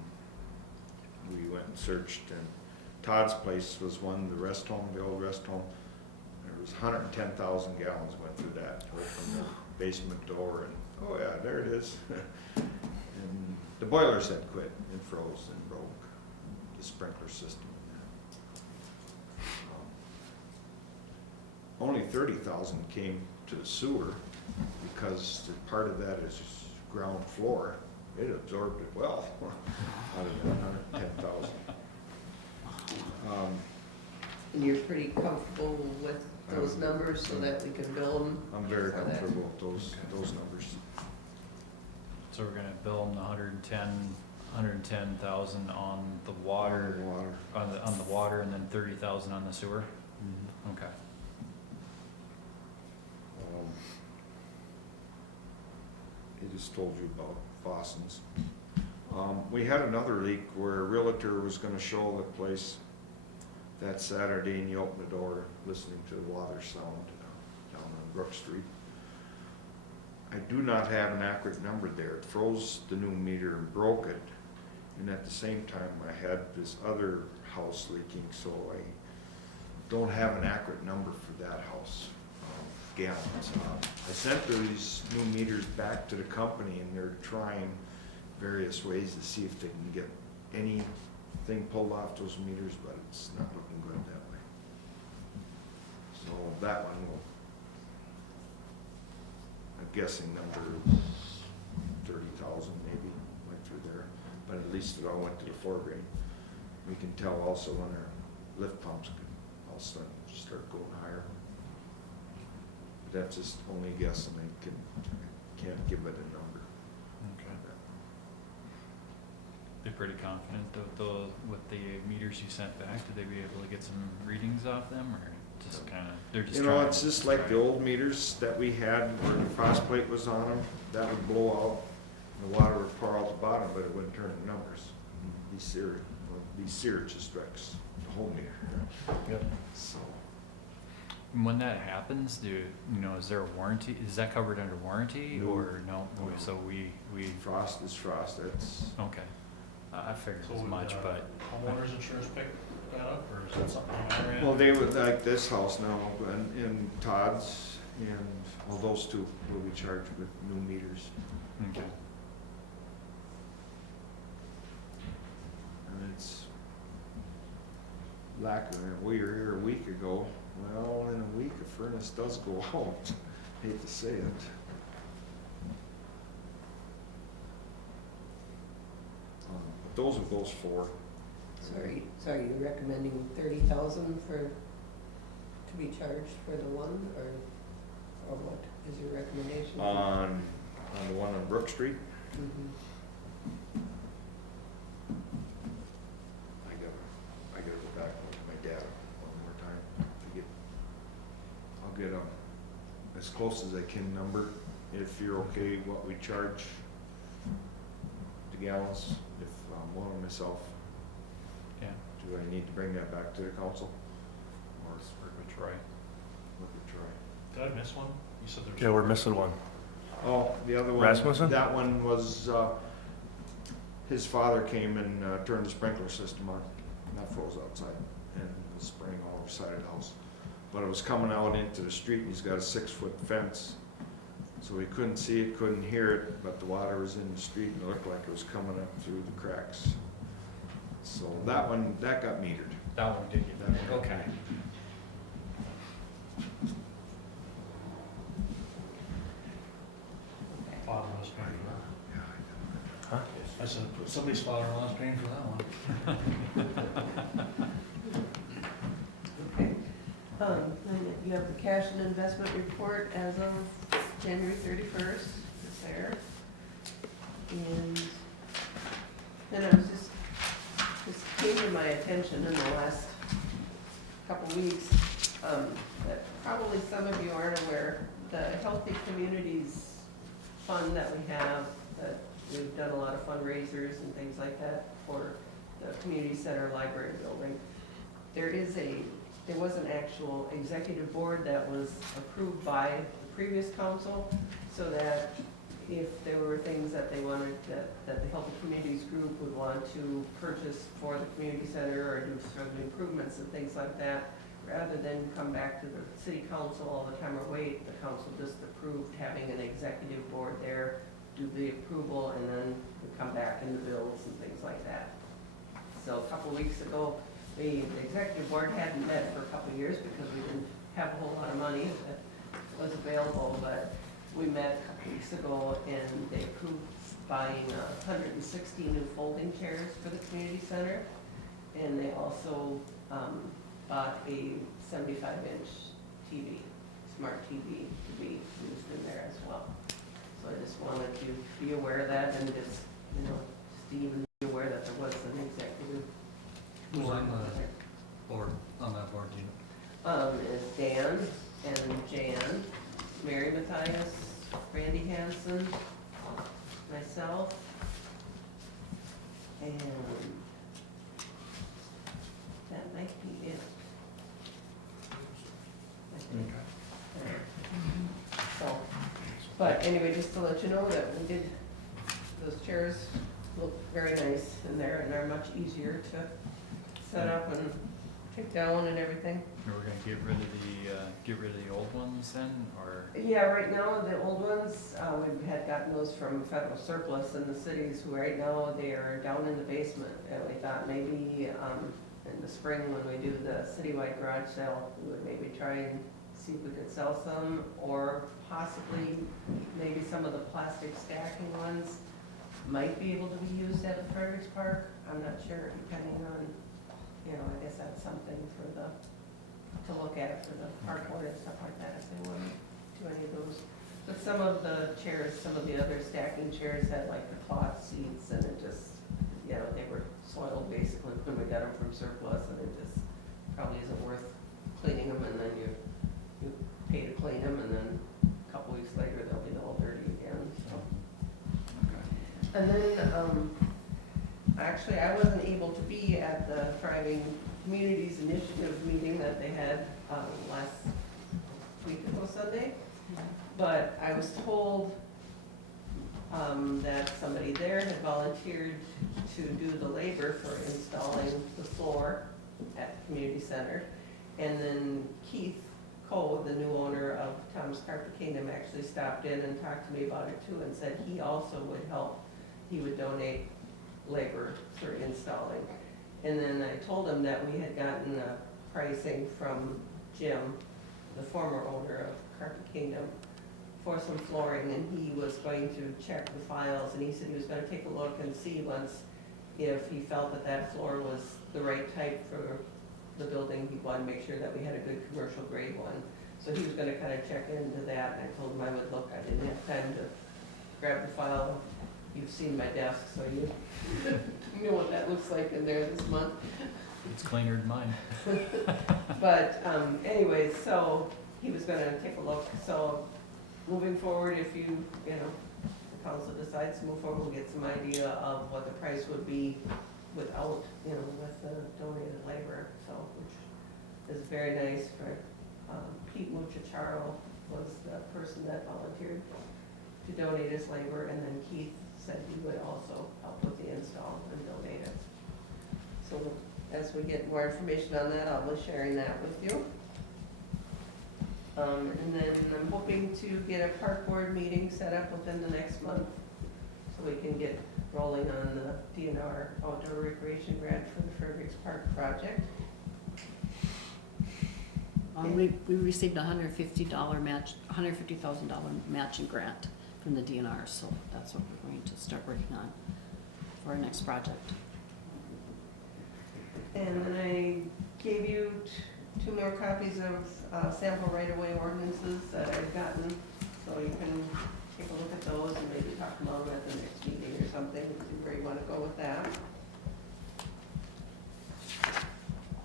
we went and searched, and Todd's Place was one, the rest home, the old rest home. There was 110,000 gallons went through that, right from the basement door, and oh yeah, there it is. And the boilers had quit and froze and broke, the sprinkler system. Only 30,000 came to the sewer because part of that is ground floor. It absorbed it well out of that 110,000. And you're pretty comfortable with those numbers so that we can bill them? I'm very for that? comfortable with those numbers. So we're gonna bill them the 110,000 on the water, on the water, and then 30,000 on the sewer? Okay. He just told you about Fossens. We had another leak where a realtor was gonna show the place that Saturday, and you opened the door, listening to the water sound down on Brook Street. I do not have an accurate number there. It froze the new meter and broke it. And at the same time, I had this other house leaking, so I don't have an accurate number for that house, gallons. I sent these new meters back to the company, and they're trying various ways to see if they can get anything pulled off those meters, but it's not looking good that way. So that one will, I'm guessing number 30,000 maybe went through there, but at least it all went to the 4 grain. We can tell also when our lift pumps can all start going higher. That's just only a guess, and I can't give it a number. Okay. They're pretty confident with the meters you sent back, did they be able to get some readings off them, or just kinda, they're just You trying? know, it's just like the old meters that we had where the frost plate was on them, that would blow out, the water would pour out the bottom, but it wouldn't turn the numbers. Be seared just wrecks the whole meter. Yep. So, When that happens, is there a warranty, is that covered under warranty, No. or no? No. So we, frost is frost, that's, okay. I figured So as would, much, but. homeowner's insurance pick that up, or is that something on our end? well, they would, like this house now, and Todd's, and, well, those two will be charged with new meters. Okay. And it's we were here a week ago. Well, in a week, a furnace does go out. Hate to say it. But those are those 4. So are you recommending 30,000 to be charged for the one, or what is your recommendation? On the one on Brook Street, Mhm. I gotta go back with my dad one more time to I'll get as close as I can number, if you're okay, what we charge the gallons, if I'm willing myself. Yeah. Do I need to bring that back to the council? Or Work with Troy. look at Troy? Did I miss one? You said there was. Yeah, we're missing one. Oh, the other one. Rasmussen? That one was, his father came and turned the sprinkler system on, and that froze outside, and was spraying all over the side of the house. But it was coming out into the street, and he's got a 6-foot fence, so he couldn't see it, couldn't hear it, but the water was in the street, and it looked like it was coming up through the cracks. So that one, that got metered. That one did get That one got okay. metered. Father-in-law's paying for that. Huh? I said, somebody's father-in-law's paying for that one. Okay. And you have the cash and investment report as of January 31st, it's there. And then I was just came to my attention in the last couple weeks, that probably some of you aren't aware, the Healthy Communities Fund that we have, that we've done a lot of fundraisers and things like that for the community center library building. There was an actual executive board that was approved by the previous council, so that if there were things that they wanted, that the Healthy Communities group would want to purchase for the community center or do certain improvements and things like that, rather than come back to the city council all the time or wait, the council just approved having an executive board there, do the approval, and then we come back in the bills and things like that. So a couple weeks ago, the executive board hadn't met for a couple of years because we didn't have a whole lot of money that was available, but we met a couple weeks ago and they approved buying 160 new folding chairs for the community center. And they also bought a 75-inch TV, smart TV, to be used in there as well. So I just wanted to be aware of that, and just, Steve, be aware that there was an executive. Who's on the board, on that board, Gina? Is Dan and Jan, Mary Matthias, Randy Hansen, myself, and that might be it. I think. So, but anyway, just to let you know that we did, those chairs look very nice in there and are much easier to set up and took down and everything. We're gonna get rid of the old ones then, or? Yeah, right now, the old ones, we had gotten those from federal surplus in the cities, who right now, they are down in the basement. And we thought maybe, in the spring, when we do the citywide garage sale, we would maybe try and see if we could sell some, or possibly, maybe some of the plastic stacking ones might be able to be used at the Fredericks Park. I'm not sure, depending on, you know, I guess that's something for to look at for the park board and stuff like that, if they want to do any of those. But some of the chairs, some of the other stacking chairs had like the cloth seats, and it just, you know, they were soiled basically when we got them from surplus, and it just probably isn't worth cleaning them, and then you pay to clean them, and then a couple weeks later, they'll be all dirty again, so. And then, actually, I wasn't able to be at the Thriving Communities Initiative meeting that they had, last week ago Sunday. But I was told, that somebody there had volunteered to do the labor for installing the floor at the community center. And then Keith Cole, the new owner of Tom's Carpet Kingdom, actually stopped in and talked to me about it too, and said he also would help. He would donate labor for installing. And then I told him that we had gotten pricing from Jim, the former owner of Carpet Kingdom, for some flooring, and he was going to check the files, and he said he was gonna take a look and see once if he felt that that floor was the right type for the building. He wanted to make sure that we had a good commercial grade one. So he was gonna kind of check into that, and I told him I would look. I didn't have time to grab the file. You've seen my desk, so you know what that looks like in there this month. It's cleaner than mine. But anyways, so he was gonna take a look. So moving forward, if you know, the council decides to move forward, we'll get some idea of what the price would be without, you know, with the donated labor. So, which is very nice for, Pete Muchacharo was the person that volunteered to donate his labor, and then Keith said he would also help with the install and donate it. So as we get more information on that, I'll be sharing that with you. And then I'm hoping to get a park board meeting set up within the next month, so we can get rolling on the DNR outdoor recreation grant for the Fredericks Park project. We received $150,000 matching grant from the DNR, so that's what we're going to start working on for our next project. And then I gave you two more copies of sample right-of-way ordinances that I've gotten, so you can take a look at those and maybe talk about them at the next meeting or something, see where you want to go with that.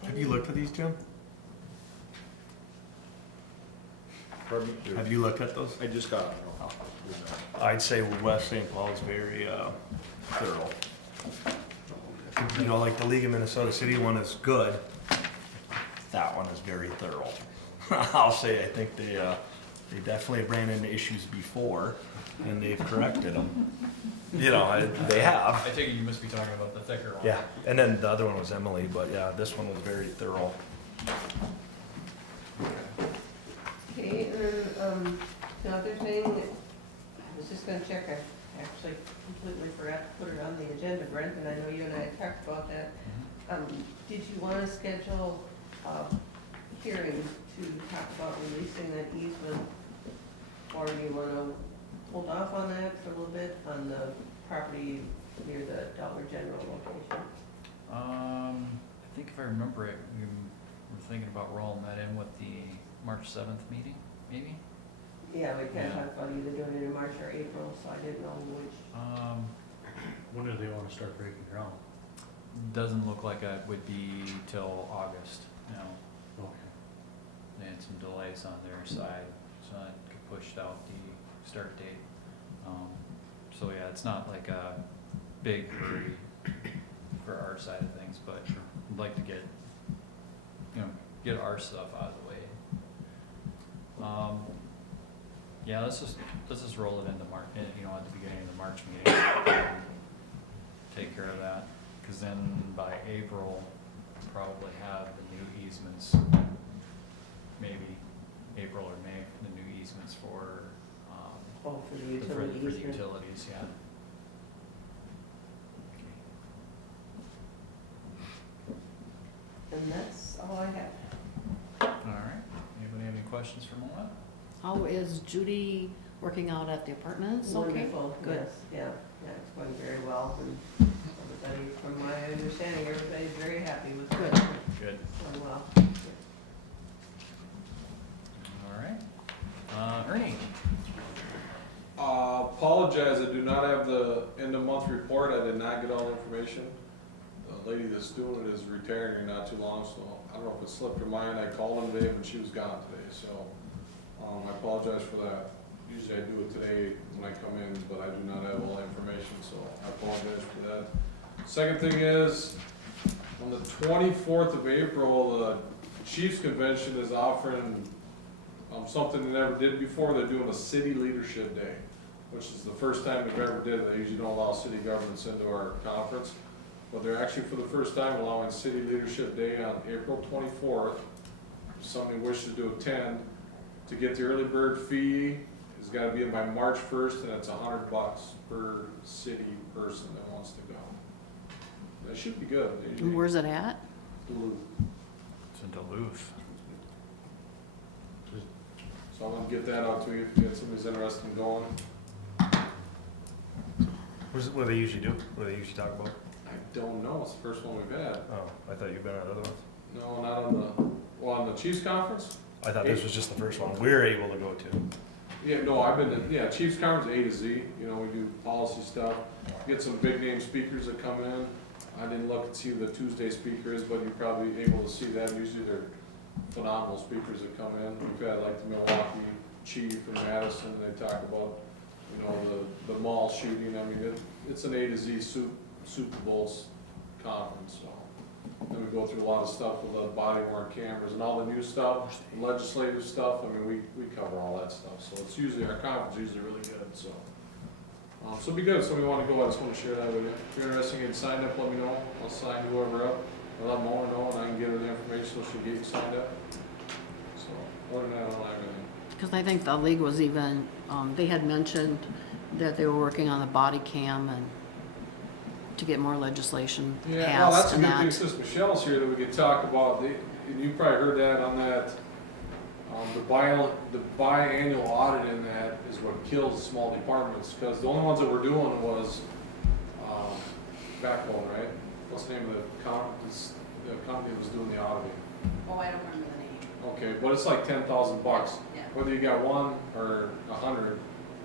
Have you looked at these, Jim? Pardon me? Have you looked at those? I just got them. I'd say West St. Paul is very thorough. You know, like the League of Minnesota City one is good. That one is very thorough. I'll say, I think they definitely ran into issues before, and they've corrected them. You know, they have. I take it you must be talking about the thicker one. Yeah, and then the other one was Emily, but yeah, this one was very thorough. Okay, and then, the other thing, I was just gonna check, I actually completely forgot to put it on the agenda, Brent, and I know you and I had talked about that. Did you wanna schedule a hearing to talk about releasing that easement? Or do you wanna hold off on that for a little bit on the property near the Dollar General location? I think if I remember it, we were thinking about rolling that in with the March 7th meeting, maybe? Yeah, we can Yeah. talk about either doing it in March or April, so I didn't know which. When do they wanna start breaking ground? Doesn't look like it would be till August, you know. Okay. They had some delays on their side, so it pushed out the start date. So yeah, it's not like a big hurry for our side of things, but I'd like to get, you know, get our stuff out of the way. Yeah, let's just roll it into March, you know, at the beginning of the March meeting. Take care of that, cause then by April, probably have the new easements, maybe April or May, the new easements for, Oh, for the for utility the easement. utilities, yeah. And that's all I have. All right, anybody have any questions for Mona? How is Judy working out at the apartments? Okay. Wonderful, Good. yes, yeah, it's going very well, and everybody, from my understanding, everybody's very happy with it. Good. Good. Going well. All right. Ernie? Apologize, I do not have the end of month report, I did not get all the information. The lady that's doing it is retiring here not too long, so I don't know if it slipped her mind, I called her today, but she was gone today, so, I apologize for that. Usually I do it today when I come in, but I do not have all the information, so I apologize for that. Second thing is, on the 24th of April, the Chiefs Convention is offering something they never did before. They're doing a City Leadership Day, which is the first time they've ever did it. They usually don't allow city governments into our conference, but they're actually for the first time allowing City Leadership Day on April 24th. If somebody wishes to attend, to get the early bird fee, it's got to be in by March 1st, and it's $100 per city person that wants to go. That should be good. And where's it at? Duluth. It's in Duluth. So I'm gonna get that out to you if you get somebody's interested in going. What do they usually do? What do they usually talk about? I don't know, it's the first one we've had. Oh, I thought you'd been at other ones. No, not on on the Chiefs Conference? I thought this was just the first one we were able to go to. Yeah, no, I've been to, Chiefs Conference A to Z, you know, we do policy stuff. Get some big name speakers that come in. I didn't look and see who the Tuesday speaker is, but you're probably able to see that. Usually they're phenomenal speakers that come in. We've had like the Milwaukee Chief and Madison, and they talk about, you know, the mall shooting. I mean, it's an A to Z Super Bowls conference, so. Then we go through a lot of stuff with the body worn cameras and all the new stuff, legislative stuff. I mean, we cover all that stuff. So it's usually, our conference is usually really good, so. So it'd be good if somebody wanna go, I just wanna share that with you. If you're interested in getting signed up, let me know. I'll sign whoever up. I'll let Mona know and I can get her the information so she'll get you signed up. So, other than that, I don't have anything. Because I think the league was even, they had mentioned that they were working on the body cam and to get more legislation Yeah, well, that's passed a and good thing, that. since Michelle's here, that we could talk about, and you probably heard that on that, the biannual audit in that is what kills small departments, because the only ones that were doing was, Backbone, right? What's the name of the company that was doing the auditing? Oh, I don't remember the name. Okay, but it's like $10,000, Yeah. whether you got one or 100,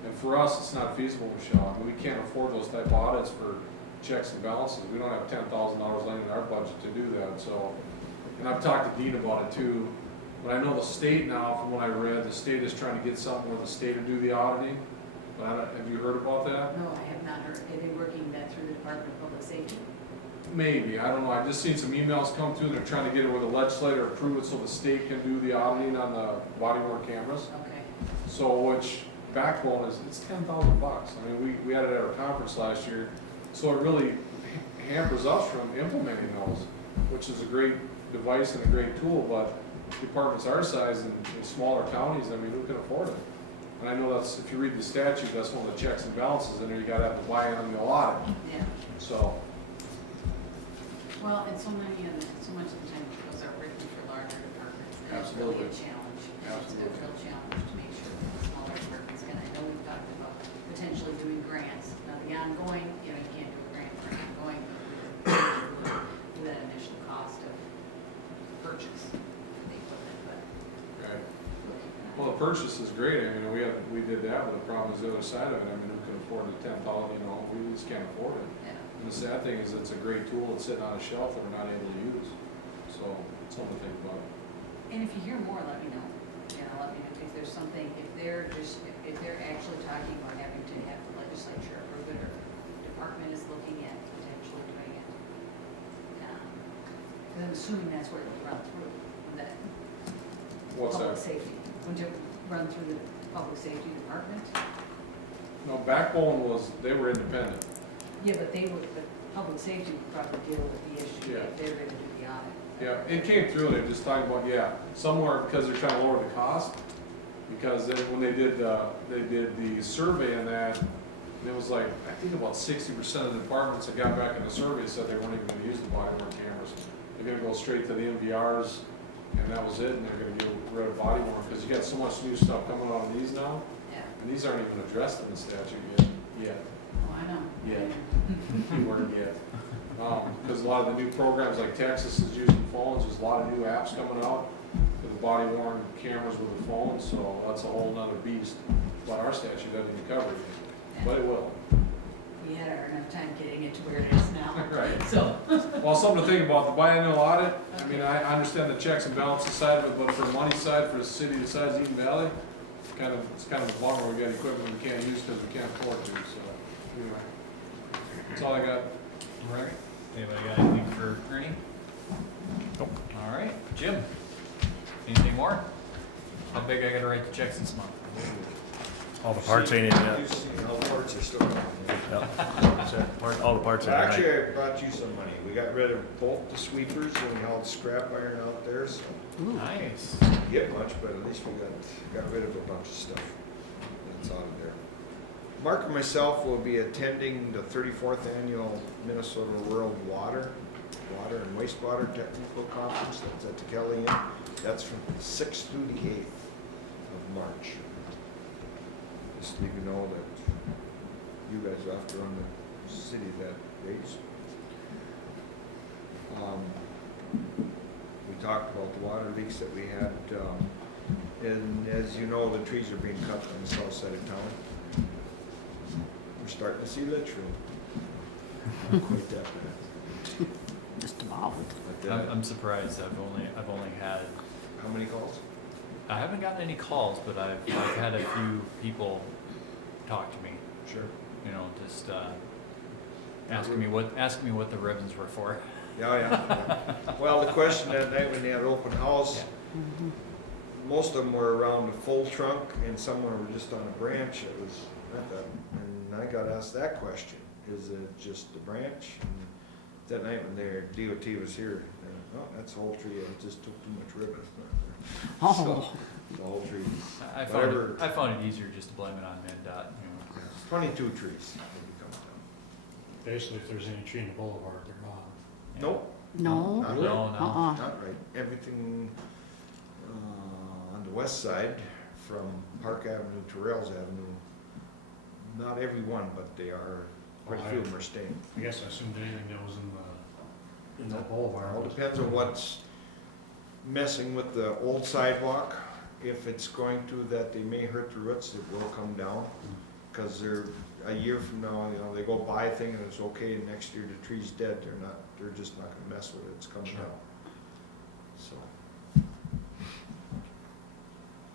and for us, it's not feasible, Michelle. I mean, we can't afford those type of audits for checks and balances. We don't have $10,000 laying in our budget to do that, so. And I've talked to Dean about it too, but I know the state now, from what I read, the state is trying to get something where the state will do the auditing. But have you heard about that? No, I have not heard. Are they working that through the Department of Public Safety? Maybe, I don't know. I just seen some emails come through. They're trying to get it where the legislature approve it so the state can do the auditing on the body worn cameras. Okay. So, which Backbone is, it's $10,000. I mean, we had it at our conference last year. So it really hampers us from implementing those, which is a great device and a great tool, but departments our size in smaller counties, I mean, who can afford it? And I know that's, if you read the statute, that's one of the checks and balances in there, you gotta have the biannual audit, Yeah. so. Well, and so much of the time those are written for larger departments. And it's really a Absolutely. challenge. It's a Absolutely. real challenge to make sure that the smaller departments can. I know we've talked about potentially doing grants. Now, the ongoing, you can't do a grant for ongoing, but with that initial cost of purchase of the equipment, but. Right. Well, the purchase is great. I mean, we did that, but the problem is the other side of it. I mean, who can afford the $10,000, we just can't afford it. Yeah. And the sad thing is, it's a great tool that's sitting on a shelf that we're not able to use. So, it's something to think about. And if you hear more, let me know. Let me know if there's something, if they're actually talking or having to have the legislature approve it, or if the department is looking at potentially doing it. And I'm assuming that's where it'll run through, that What's public that? safety. Wouldn't it run through the public safety department? No, Backbone they were independent. Yeah, but the public safety would probably deal with the issue Yeah. if they're gonna do the audit. I Yeah, it came through and it just talked about, yeah, somewhere because they're trying to lower the cost. Because then when they did the survey on that, and it was like, I think about 60% of the departments that got back in the survey said they weren't even gonna use the body worn cameras. They're gonna go straight to the MVRs, and that was it, and they're gonna get rid of body worn, because you got so much new stuff coming out of these now, Yeah. and these aren't even addressed in the statute yet. Oh, I know. Yet. Keyword yet. Because a lot of the new programs, like Texas is using phones, there's a lot of new apps coming out with the body worn cameras with the phone, so that's a whole nother beast. But our statute doesn't even cover it, but it will. We had our enough time getting it to where it is now. Right. So. Well, something to think about, the biennial audit, I mean, I understand the checks and balances side of it, but for the money side, for a city the size of Eden Valley, it's kind of a bummer, we got equipment we can't use because we can't afford to, so, anyway. That's all I got. All right. Anybody got anything for Ernie? Nope. All right, Jim, anything more? How big I gotta write the checks this month? All the parts ain't in yet. You see how the parts are still coming in. All the parts are Actually, I brought you some money. We got rid of both the sweepers and we hauled scrap iron out there, so Nice. didn't get much, but at least we got rid of a bunch of stuff that's out of there. Mark and myself will be attending the 34th annual Minnesota World Water and Wastewater Technical Conference. That's at the Kelly Inn. That's from the 6th through the 8th of March. Just so you know that you guys will have to run the city that days. We talked about the water leaks that we had, and as you know, the trees are being cut on the south side of town. We're starting to see litchfield. Not quite that bad. Just about. But, I'm surprised, I've only had, how many calls? I haven't gotten any calls, but I've had a few people talk to me, Sure. you know, just, asking me what the ribbons were for. Yeah. Well, the question that night when they had open house, most of them were around a full trunk and some were just on a branch. It was not that, and I got asked that question, is it just the branch? And that night when their DOT was here, oh, that's the whole tree, it just took too much ribbon. Oh. So, the whole tree. I Whatever. found it easier just to blame it on MnDOT, you know. 22 trees. maybe comes down. Basically, if there's any tree in the boulevard, they're gone. Nope. No. Not No, right. no. Not right. Everything on the west side, from Park Avenue to Rails Avenue, not every one, but they are, quite a few of them are staying. I guess I assumed anything that was in the boulevard. All depends on what's messing with the old sidewalk. If it's going to that they may hurt the roots, it will come down. Cause they're, a year from now, you know, they go buy a thing and it's okay, and next year the tree's dead, they're just not gonna mess with it, it's coming down. So.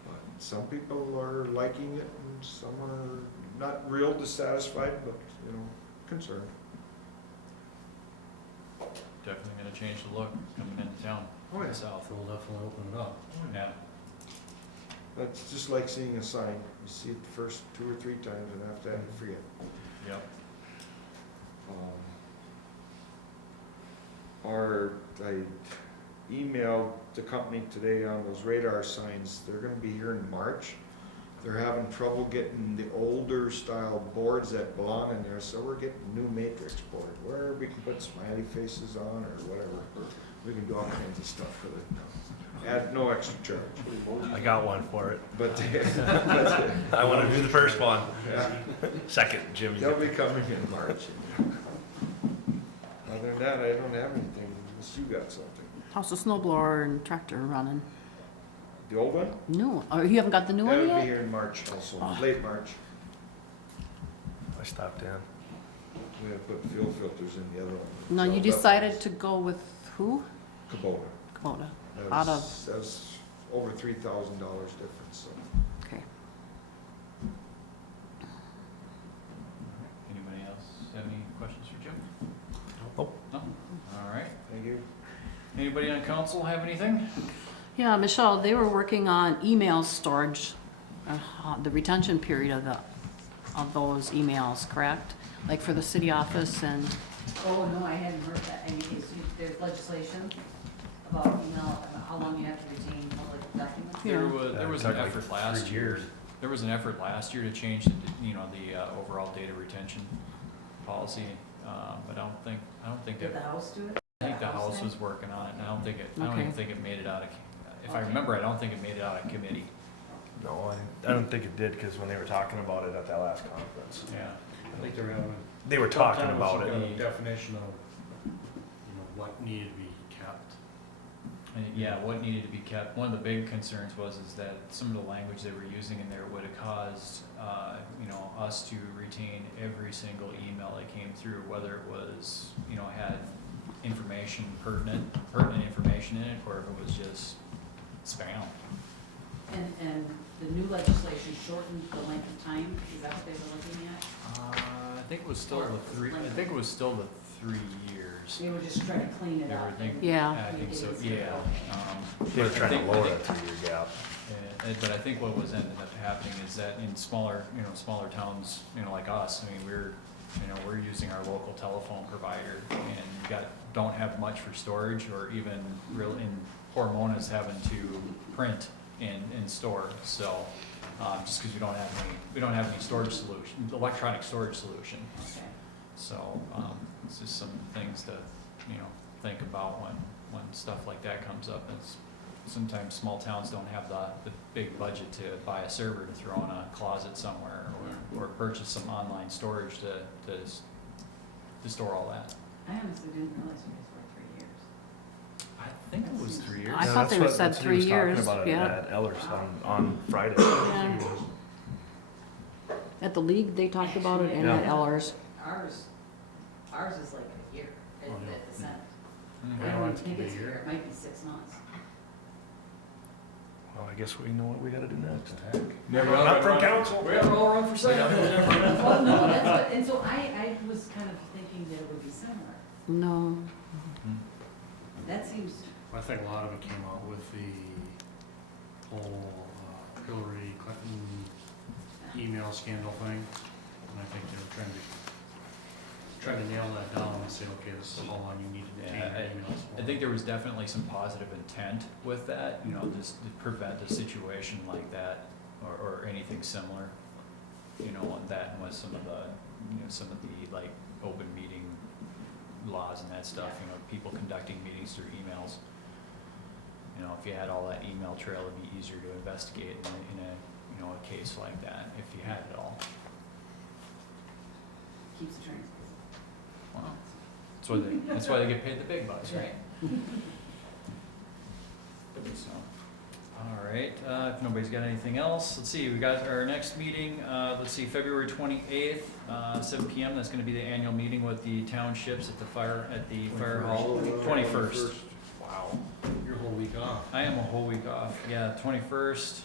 But some people are liking it and some are not real dissatisfied, but, you know, concerned. Definitely gonna change the look coming into town, Oh, yeah. south. We'll definitely open it up. Yeah. That's just like seeing a sign. You see it the first 2 or 3 times and after that you forget. Yep. I emailed the company today on those radar signs. They're gonna be here in March. They're having trouble getting the older style boards that belong in there, so we're getting new matrix board where we can put smiley faces on or whatever. We can do all kinds of stuff with it. At no extra charge. I got one for it. But I want to do the first one. yeah, Second, Jimmy. they'll be coming in March. Other than that, I don't have anything, unless you got something. How's the snow blower and tractor running? The old one? No, or you haven't got the new one That'll be yet? here in March also, Oh. late March. I stopped in. We have put fuel filters in the other one. No, So you that decided was to go with who? Kubota. Kubota. That Out was, that was over $3,000 difference, so. Okay. Anybody else have any questions for Jim? Nope. No? All right. Thank you. Anybody on council have anything? Yeah, Michelle, they were working on email storage, the retention period of those emails, correct? Like for the city office and, Oh, no, I hadn't heard that. There's legislation about Yeah. There was Yeah, an it took like effort last 3 year. years. There was an effort last year to change the, overall data retention policy, but I don't think Did it, the House do it? I think the House was working on it, and I don't even Okay. think it made it out of, if I Okay. remember, I don't think it made it out of committee. No, I don't think it did, because when they were talking about it at that last conference, Yeah. I think they're having. they were tough talking time with about some kind it. of definition of, what needed to be kept. And yeah, what needed to be kept, one of the big concerns was is that some of the language they were using in there would have caused, us to retain every single email that came through, whether it was, had information pertinent information in it, or if it was just spam. And the new legislation shortened the length of time, is that what they were looking at? I think it was still the 3 years. They were just trying to clean it They were up. thinking- Yeah. I think so, yeah. They were I trying to think- lower I that think- 3-year gap. But I think what was ended up happening is that in smaller towns, like us, I mean, we're using our local telephone provider, and don't have much for storage, or even in Hormona's having to print and store, so, just because we don't have any storage solution, electronic storage solution. Okay. So, it's just some things to, think about when stuff like that comes up. It's, sometimes small towns don't have the big budget to buy a server to throw in a closet somewhere, or purchase some online storage to store all that. I honestly didn't realize it was for 3 years. I think it was 3 years. I Yeah, thought that's they were what- said that's what he was 3 talking years, about yeah. At Ellers on Friday. Yeah. At the league, they talked about it, and at Yeah. Ellers. Ours is like a year Oh, yeah. at the Senate. Mhm. I Yeah, don't it's think gonna be it's a a year. year, it might be 6 months. Well, I guess we know what we gotta do next. Never Not from council. We haven't all run for Senate. Well, no, that's what, and so I was kind of thinking that it would be similar. No. That seems, I think a lot of it came out with the whole Hillary Clinton email scandal thing. And I think they were trying to nail that down and say, okay, this is how long you need to retain your emails for. I think there was definitely some positive intent with that, just to prevent a situation like that, or anything similar, and that was some of the, like, open meeting laws and that stuff, people conducting meetings through emails. If you had all that email trail, it'd be easier to investigate in a case like that, if you had it all. keeps the trains busy. Wow. That's why they get paid the big bucks, right? So, all right, if nobody's got anything else, let's see, we got our next meeting, February 28th, 7 PM, that's gonna be the annual meeting with the townships at the fire hall. 21st. Wow. Your whole week off. I am a whole week off, yeah, 21st,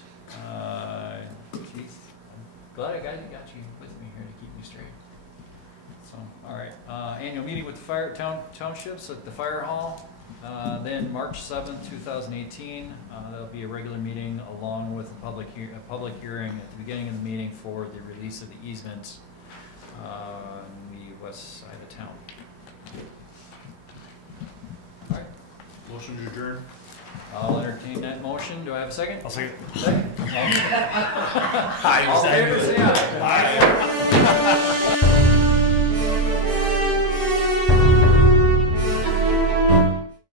geez, I'm glad I got you with me here to keep me straight. So, all right, annual meeting with the townships at the fire hall. Then March 7th, 2018, there'll be a regular meeting along with a public hearing at the beginning of the meeting for the release of the easements on the west side of town. All right, Motion to adjourn. I'll entertain that motion. Do I have a second? I'll say it. Second. All in favor, say aye. Aye.